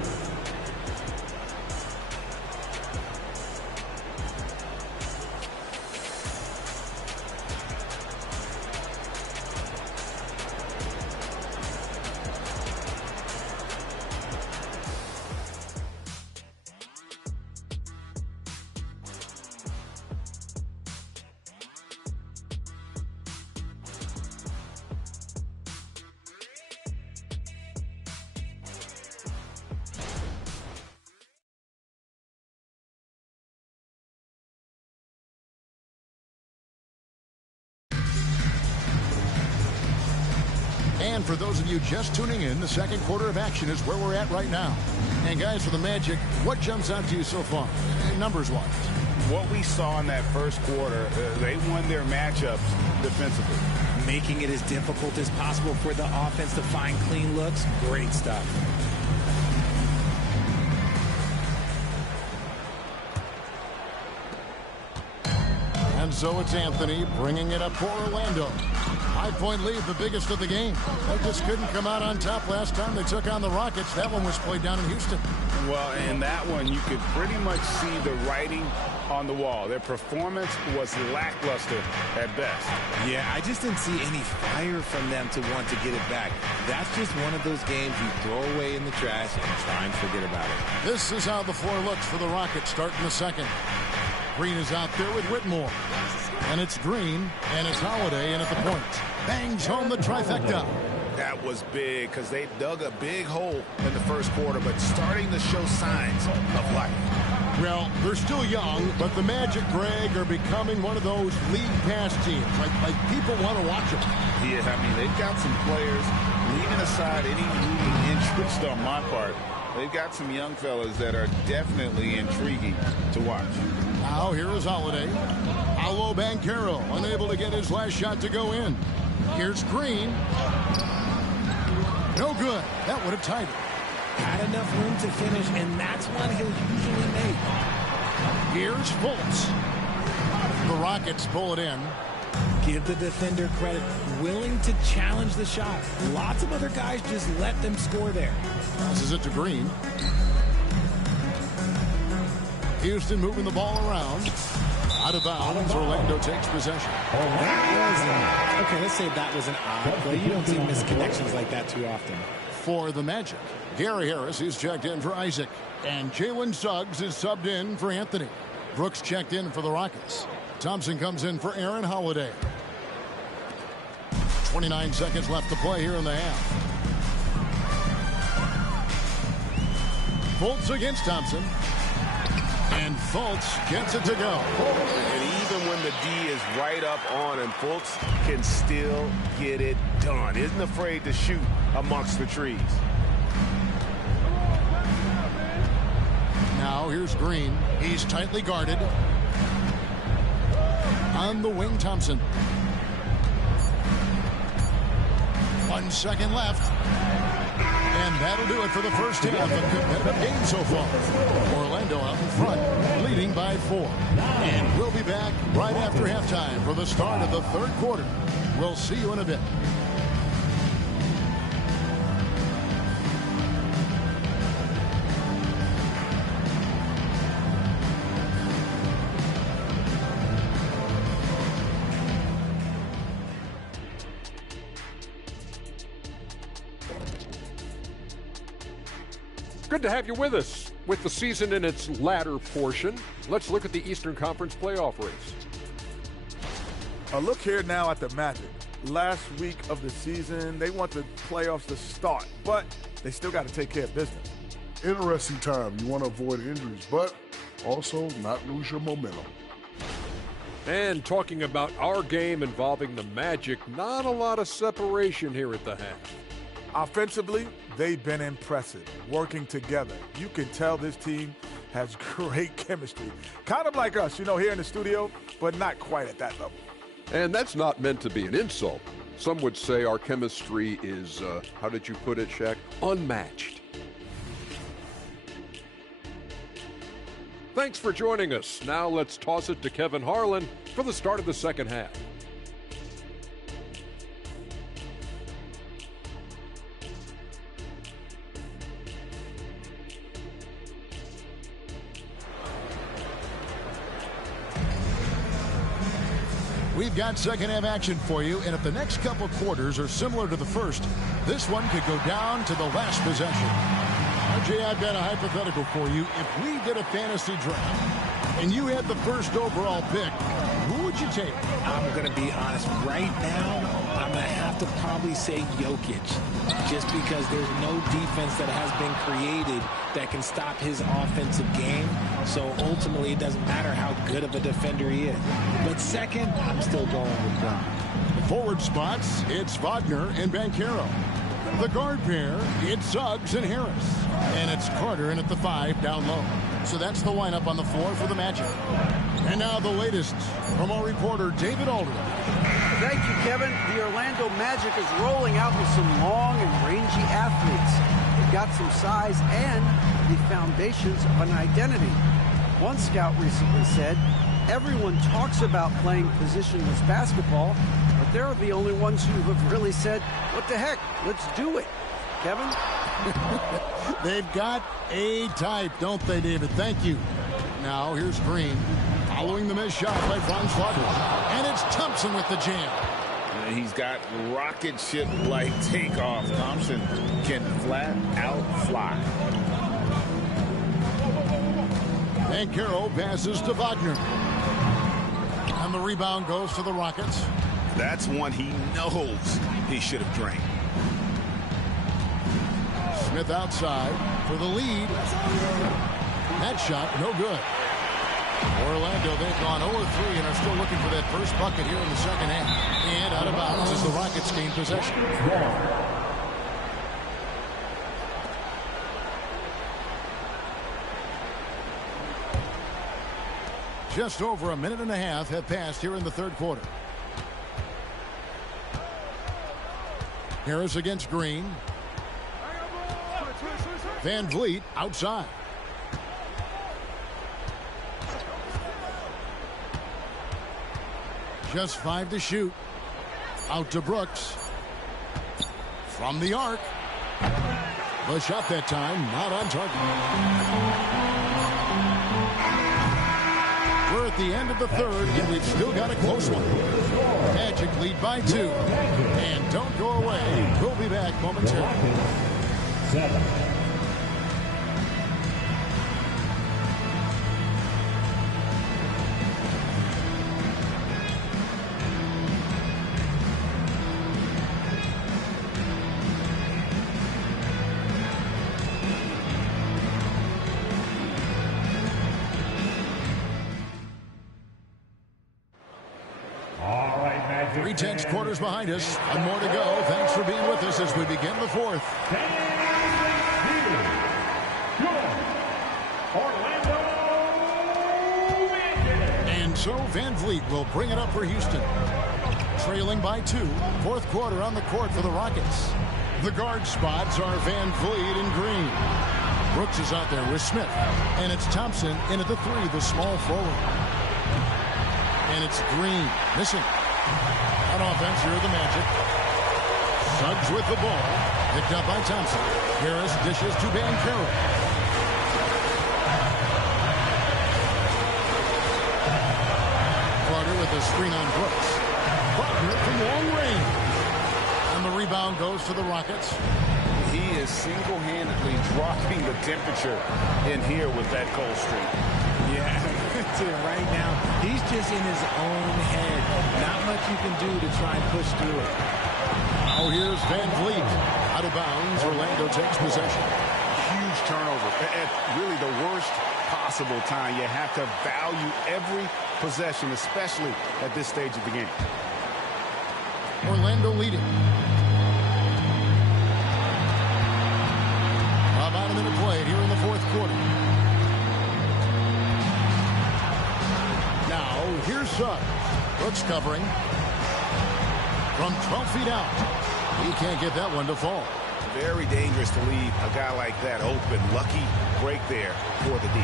And for those of you just tuning in, the second quarter of action is where we're at right now. And guys, for the Magic, what jumps out to you so far, numbers-wise? What we saw in that first quarter, they won their matchups defensively. Making it as difficult as possible for the offense to find clean looks. Great stuff. And so it's Anthony bringing it up for Orlando. 5-point lead, the biggest of the game. They just couldn't come out on top last time they took on the Rockets. That one was played down in Houston. Well, in that one, you could pretty much see the writing on the wall. Their performance was lackluster at best. Yeah, I just didn't see any fire from them to want to get it back. That's just one of those games you throw away in the trash and try and forget about it. This is how the floor looks for the Rockets starting the second. Green is out there with Whitmore. And it's Green, and it's Holiday in at the point. Bangs home the trifecta. That was big because they dug a big hole in the first quarter, but starting to show signs of life. Well, they're still young, but the Magic, Greg, are becoming one of those league pass teams. Like people want to watch them. Yeah, I mean, they've got some players leaving aside any rooting interest on my part. They've got some young fellas that are definitely intriguing to watch. Now here is Holiday. Paolo Banchero unable to get his last shot to go in. Here's Green. No good. That would have tied it. Had enough room to finish, and that's one he'll usually make. Here's Fultz. the Rockets pull it in. Give the defender credit. Willing to challenge the shot. Lots of other guys just let them score there. Passes it to Green. Houston moving the ball around. Out of bounds. Orlando takes possession. Okay, let's say that was an odd play. You don't see misconnections like that too often. For the Magic, Gary Harris is checked in for Isaac. And Jalen Suggs is subbed in for Anthony. Brooks checked in for the Rockets. Thompson comes in for Aaron Holiday. 29 seconds left to play here in the half. Fultz against Thompson. And Fultz gets it to go. And even when the D is right up on him, Fultz can still get it done. Isn't afraid to shoot amongst the trees. Now here's Green. He's tightly guarded. On the wing, Thompson. 1 second left. And that'll do it for the first half. A competitive game so far. Orlando out in front, leading by 4. And we'll be back right after halftime for the start of the third quarter. We'll see you in a bit. Good to have you with us. With the season in its latter portion, let's look at the Eastern Conference playoff race. A look here now at the Magic. Last week of the season, they want the playoffs to start, but they still got to take care of business. Interesting time. You want to avoid injuries, but also not lose your momentum. And talking about our game involving the Magic, not a lot of separation here at the half. Offensively, they've been impressive, working together. You can tell this team has great chemistry. Kind of like us, here in the studio, but not quite at that level. And that's not meant to be an insult. Some would say our chemistry is, how did you put it, Shaq? Unmatched. Thanks for joining us. Now let's toss it to Kevin Harlan for the start of the second half. We've got second half action for you, and if the next couple quarters are similar to the first, this one could go down to the last possession. RJ, I've got a hypothetical for you. If we did a fantasy draft and you had the first overall pick, who would you take? I'm going to be honest. Right now, I'm going to have to probably say Jokic, just because there's no defense that has been created that can stop his offensive game. So ultimately, it doesn't matter how good of a defender he is. But second, I'm still going with Brown. Forward spots, it's Wagner and Banchero. The guard pair, it's Suggs and Harris. And it's Carter in at the 5 down low. So that's the lineup on the floor for the Magic. And now the latest from our reporter, David Aldridge. Thank you, Kevin. The Orlando Magic is rolling out with some long and rangy athletes. They've got some size and the foundations of an identity. One scout recently said, everyone talks about playing positionless basketball, but they're the only ones who have really said, what the heck, let's do it. Kevin? They've got a type, don't they, David? Thank you. Now here's Green, following the missed shot by Franz Wagner. And it's Thompson with the jam. He's got rocket ship-like takeoff. Thompson can flat out fly. Banchero passes to Wagner. And the rebound goes to the Rockets. That's one he knows he should have drained. Smith outside for the lead. That shot, no good. Orlando, they've gone 0-3 and are still looking for that first bucket here in the second half. And out of bounds as the Rockets gain possession. Just over a minute and a half have passed here in the third quarter. Harris against Green. Van Vliet outside. Just 5 to shoot. Out to Brooks. From the arc. The shot that time, not on target. We're at the end of the third, and we've still got a close one. Magic lead by 2. And don't go away. We'll be back momentarily. 7. Tense quarters behind us. One more to go. Thanks for being with us as we begin the fourth. And so Van Vliet will bring it up for Houston. Trailing by 2. Fourth quarter on the court for the Rockets. The guard spots are Van Vliet in green. Brooks is out there with Smith. And it's Thompson in at the 3, the small forward. And it's Green missing. On offense, here are the Magic. Suggs with the ball. Picked up by Thompson. Harris dishes to Banchero. Carter with a screen on Brooks. Wagner from long range. And the rebound goes to the Rockets. He is single-handedly dropping the temperature in here with that cold streak. Yeah, right now, he's just in his own head. Not much you can do to try and push through it. Now here's Van Vliet. Out of bounds, Orlando takes possession. Huge turnover. At really the worst possible time. You have to value every possession, especially at this stage of the game. Orlando leading. About a minute played here in the fourth quarter. Here's Suggs. Brooks covering. From 12 feet out. He can't get that one to fall. Very dangerous to leave a guy like that open. Lucky break there for the D.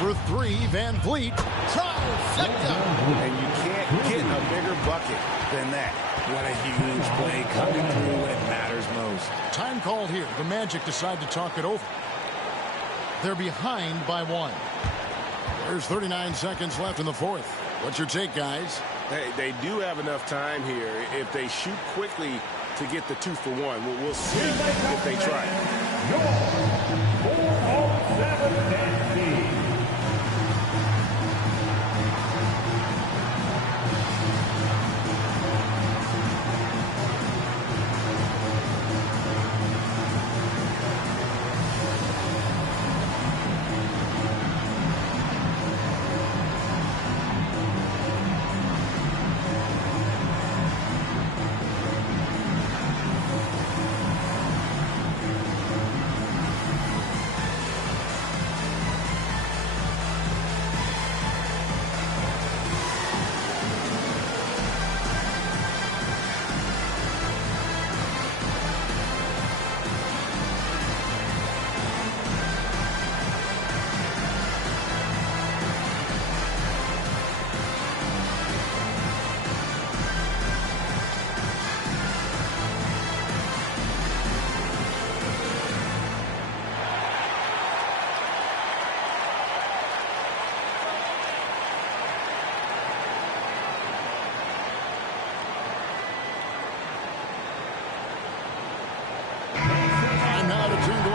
For 3, Van Vliet. Trifecta. And you can't get a bigger bucket than that. What a huge play coming through when it matters most. Time called here. The Magic decide to talk it over. They're behind by 1. There's 39 seconds left in the fourth. What's your take, guys? Hey, they do have enough time here. If they shoot quickly to get the 2 for 1, we'll see if they try. Your 4-on-7 team.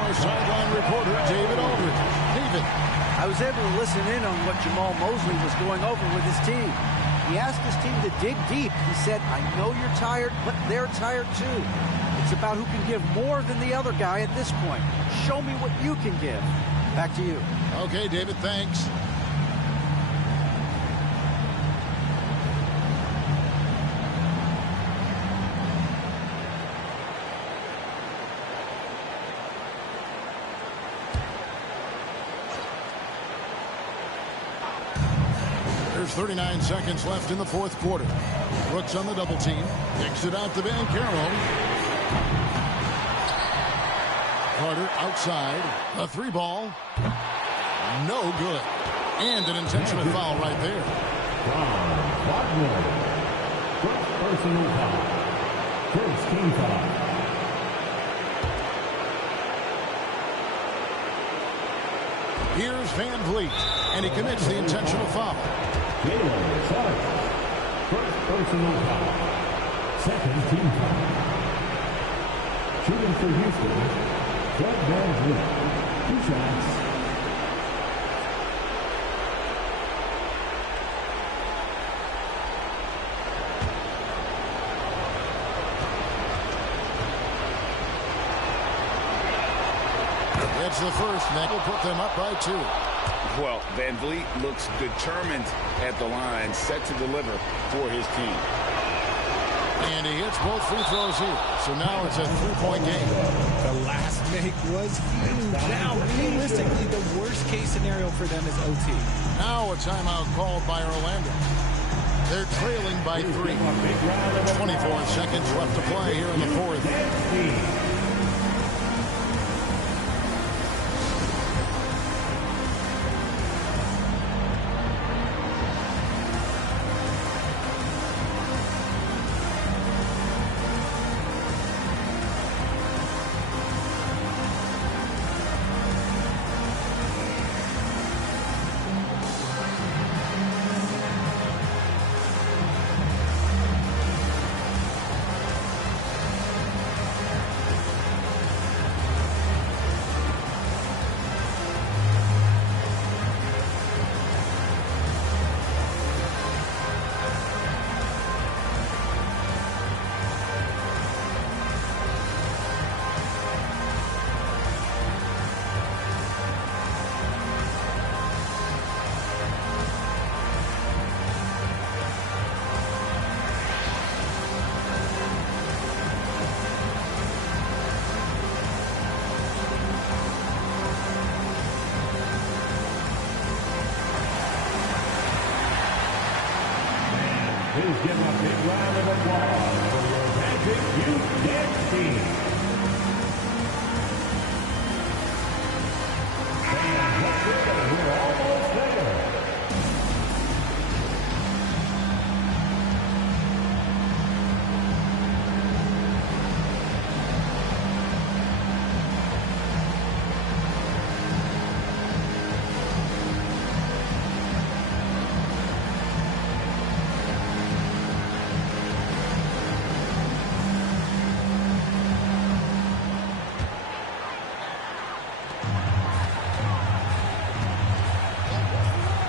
Sideline reporter David Aldridge. David. I was able to listen in on what Jamal Mosley was going over with his team. He asked his team to dig deep. He said, I know you're tired, but they're tired too. It's about who can give more than the other guy at this point. Show me what you can give. Back to you. Okay, David, thanks. There's 39 seconds left in the fourth quarter. Brooks on the double team. Kicks it out to Banchero. Carter outside. A 3 ball. No good. And an intentional foul right there. First personal foul. First team foul. Here's Van Vliet, and he commits the intentional foul. Jalen Suggs. First personal foul. Second team foul. Shooting for Houston, Fred Van Vliet. 2 shots. It's the first, and that will put them up by 2. Well, Van Vliet looks determined at the line, set to deliver for his team. And he hits both free throws here. So now it's a 3-point game. The last make was huge. Now, realistically, the worst-case scenario for them is OT. Now a timeout called by Orlando. They're trailing by 3. 24 seconds left to play here in the fourth. Please give him a big round of applause for your Magic Youth Dance Team. And let's go. We're almost there.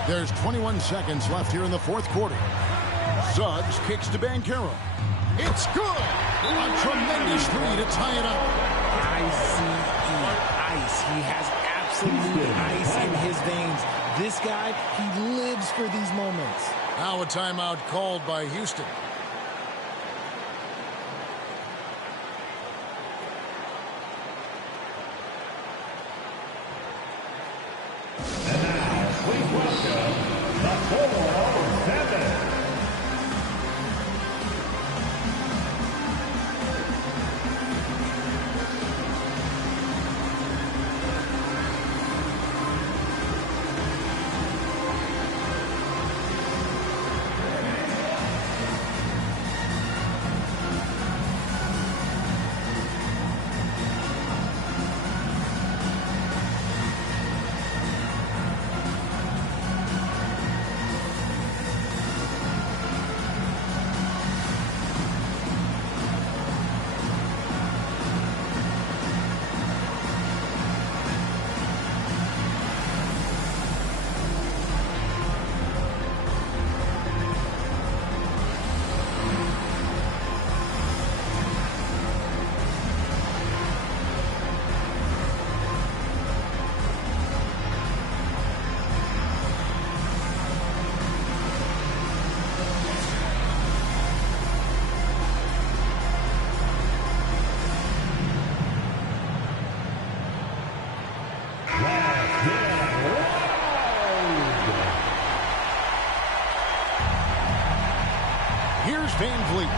There's 21 seconds left here in the fourth quarter. Suggs kicks to Banchero. It's good! A tremendous three to tie it up. Ice. He has absolute ice in his veins. This guy, he lives for these moments. Now a timeout called by Houston. Here's Van Vliet.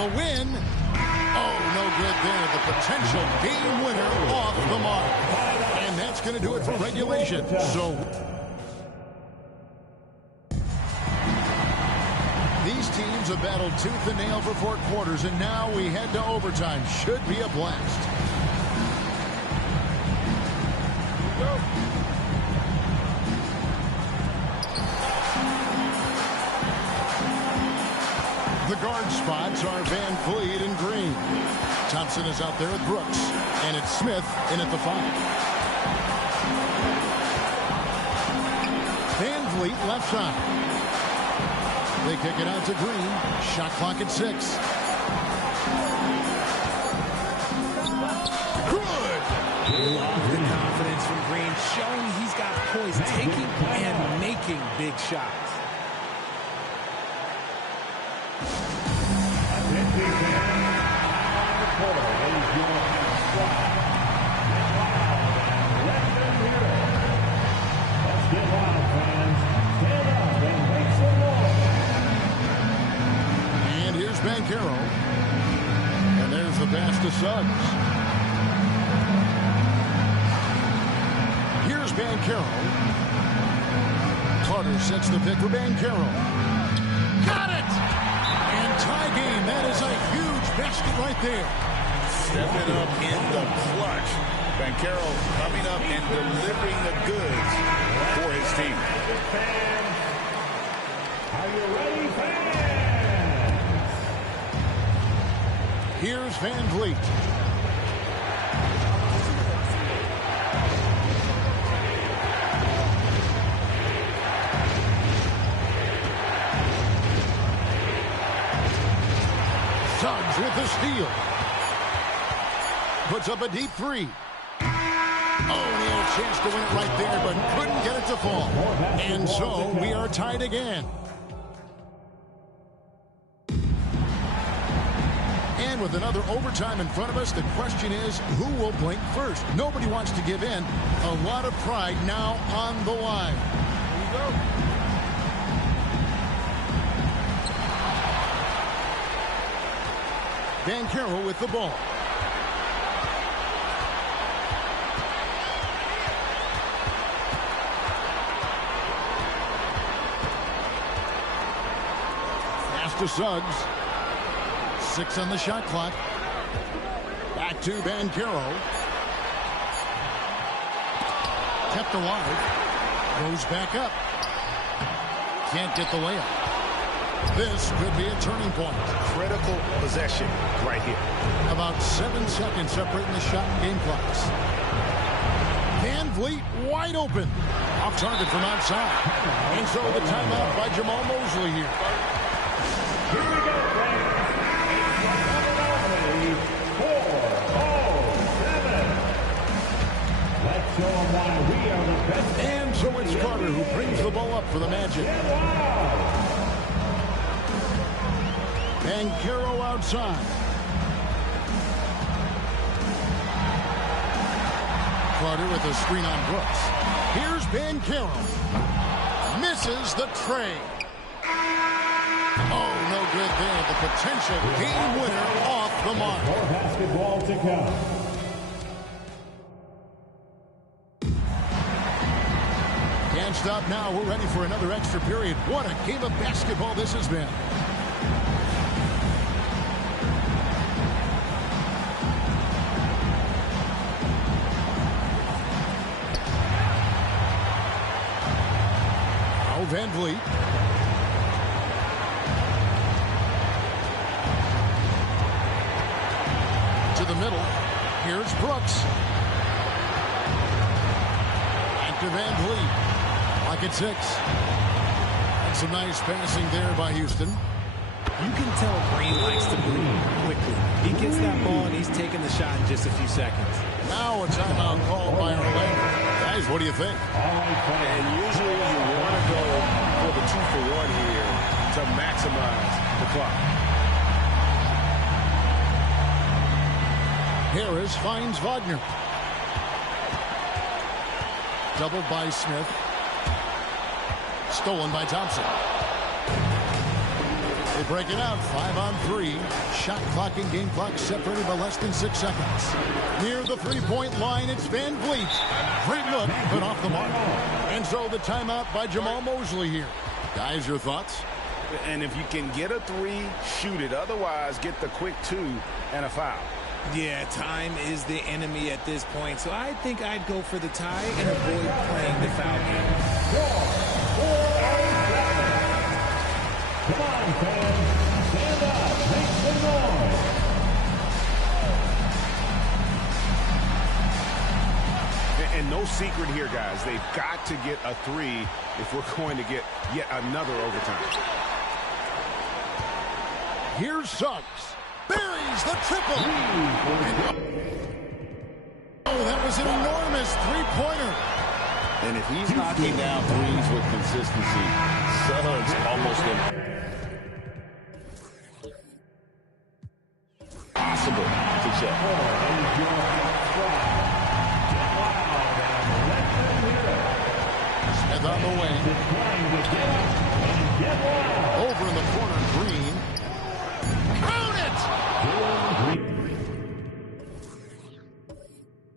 the win. Oh, no good there. The potential game winner off the mark. And that's going to do it for regulation. So these teams have battled tooth and nail for 4 quarters, and now we head to overtime. Should be a blast. The guard spots are Van Vliet and Green. Thompson is out there with Brooks, and it's Smith in at the 5. Van Vliet left side. They kick it out to Green. Shot clock at 6. Good. Love the confidence from Green, showing he's got poise, taking and making big shots. And here's Banchero. And there's the pass to Suggs. Here's Banchero. Carter sets the pick for Banchero. Got it! And tie game. That is a huge basket right there. Stepping up in the clutch. Banchero coming up and delivering the goods for his team. Are you ready, fans? Here's Van Vliet. Suggs with the steal. Puts up a deep 3. Oh, he had a chance to win it right there, but couldn't get it to fall. And so we are tied again. And with another overtime in front of us, the question is, who will blink first? Nobody wants to give in. A lot of pride now on the line. Here we go. Banchero with the ball. Pass to Suggs. 6 on the shot clock. Back to Banchero. Kept alive. Goes back up. Can't get the layup. This could be a turning point. Critical possession right here. About 7 seconds separating the shot and game clocks. Van Vliet wide open. Off target from outside. And so the timeout by Jamal Mosley here. Here we go, fans. 4-0-7. Let's show them why we are the best. And so it's Carter who brings the ball up for the Magic. Banchero outside. Carter with a screen on Brooks. Here's Banchero. Misses the tray. Oh, no good there. The potential game winner off the mark. More basketball to come. Can't stop now. We're ready for another extra period. What a game of basketball this has been. Van Vliet. To the middle. Here's Brooks. Back to Van Vliet. Lock at 6. And some nice passing there by Houston. You can tell Green likes to move quickly. He gets that ball and he's taking the shot in just a few seconds. Now a timeout called by Orlando. Guys, what do you think? And usually you want to go for the 2-for-1 here to maximize the clock. Harris finds Wagner. Doubled by Smith. Stolen by Thompson. They break it out 5-on-3. Shot clock and game clock separated by less than 6 seconds. Near the three-point line, it's Van Vliet. Great look, but off the mark. And so the timeout by Jamal Mosley here. Guys, your thoughts? And if you can get a three, shoot it. Otherwise, get the quick 2 and a foul. Yeah, time is the enemy at this point, so I think I'd go for the tie and avoid playing the foul game. Come on, fans. Stand up. Make some noise. And no secret here, guys. They've got to get a 3 if we're going to get yet another overtime. Here's Suggs. Buries the triple. Oh, that was an enormous three-pointer. And if he's knocking down threes with consistency, Suggs almost impossible to check. Smith on the wing. Over in the corner, Green. Count it!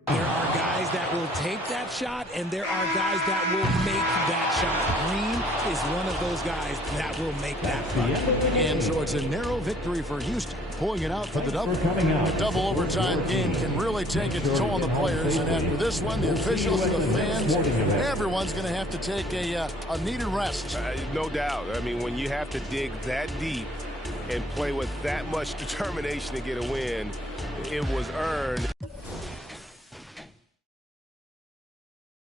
There are guys that will take that shot, and there are guys that will make that shot. Green is one of those guys that will make that play. And so it's a narrow victory for Houston, pulling it out for the double. A double overtime game can really take its toll on the players, and after this one, the officials and the fans, everyone's going to have to take a needed rest. No doubt. I mean, when you have to dig that deep and play with that much determination to get a win, it was earned.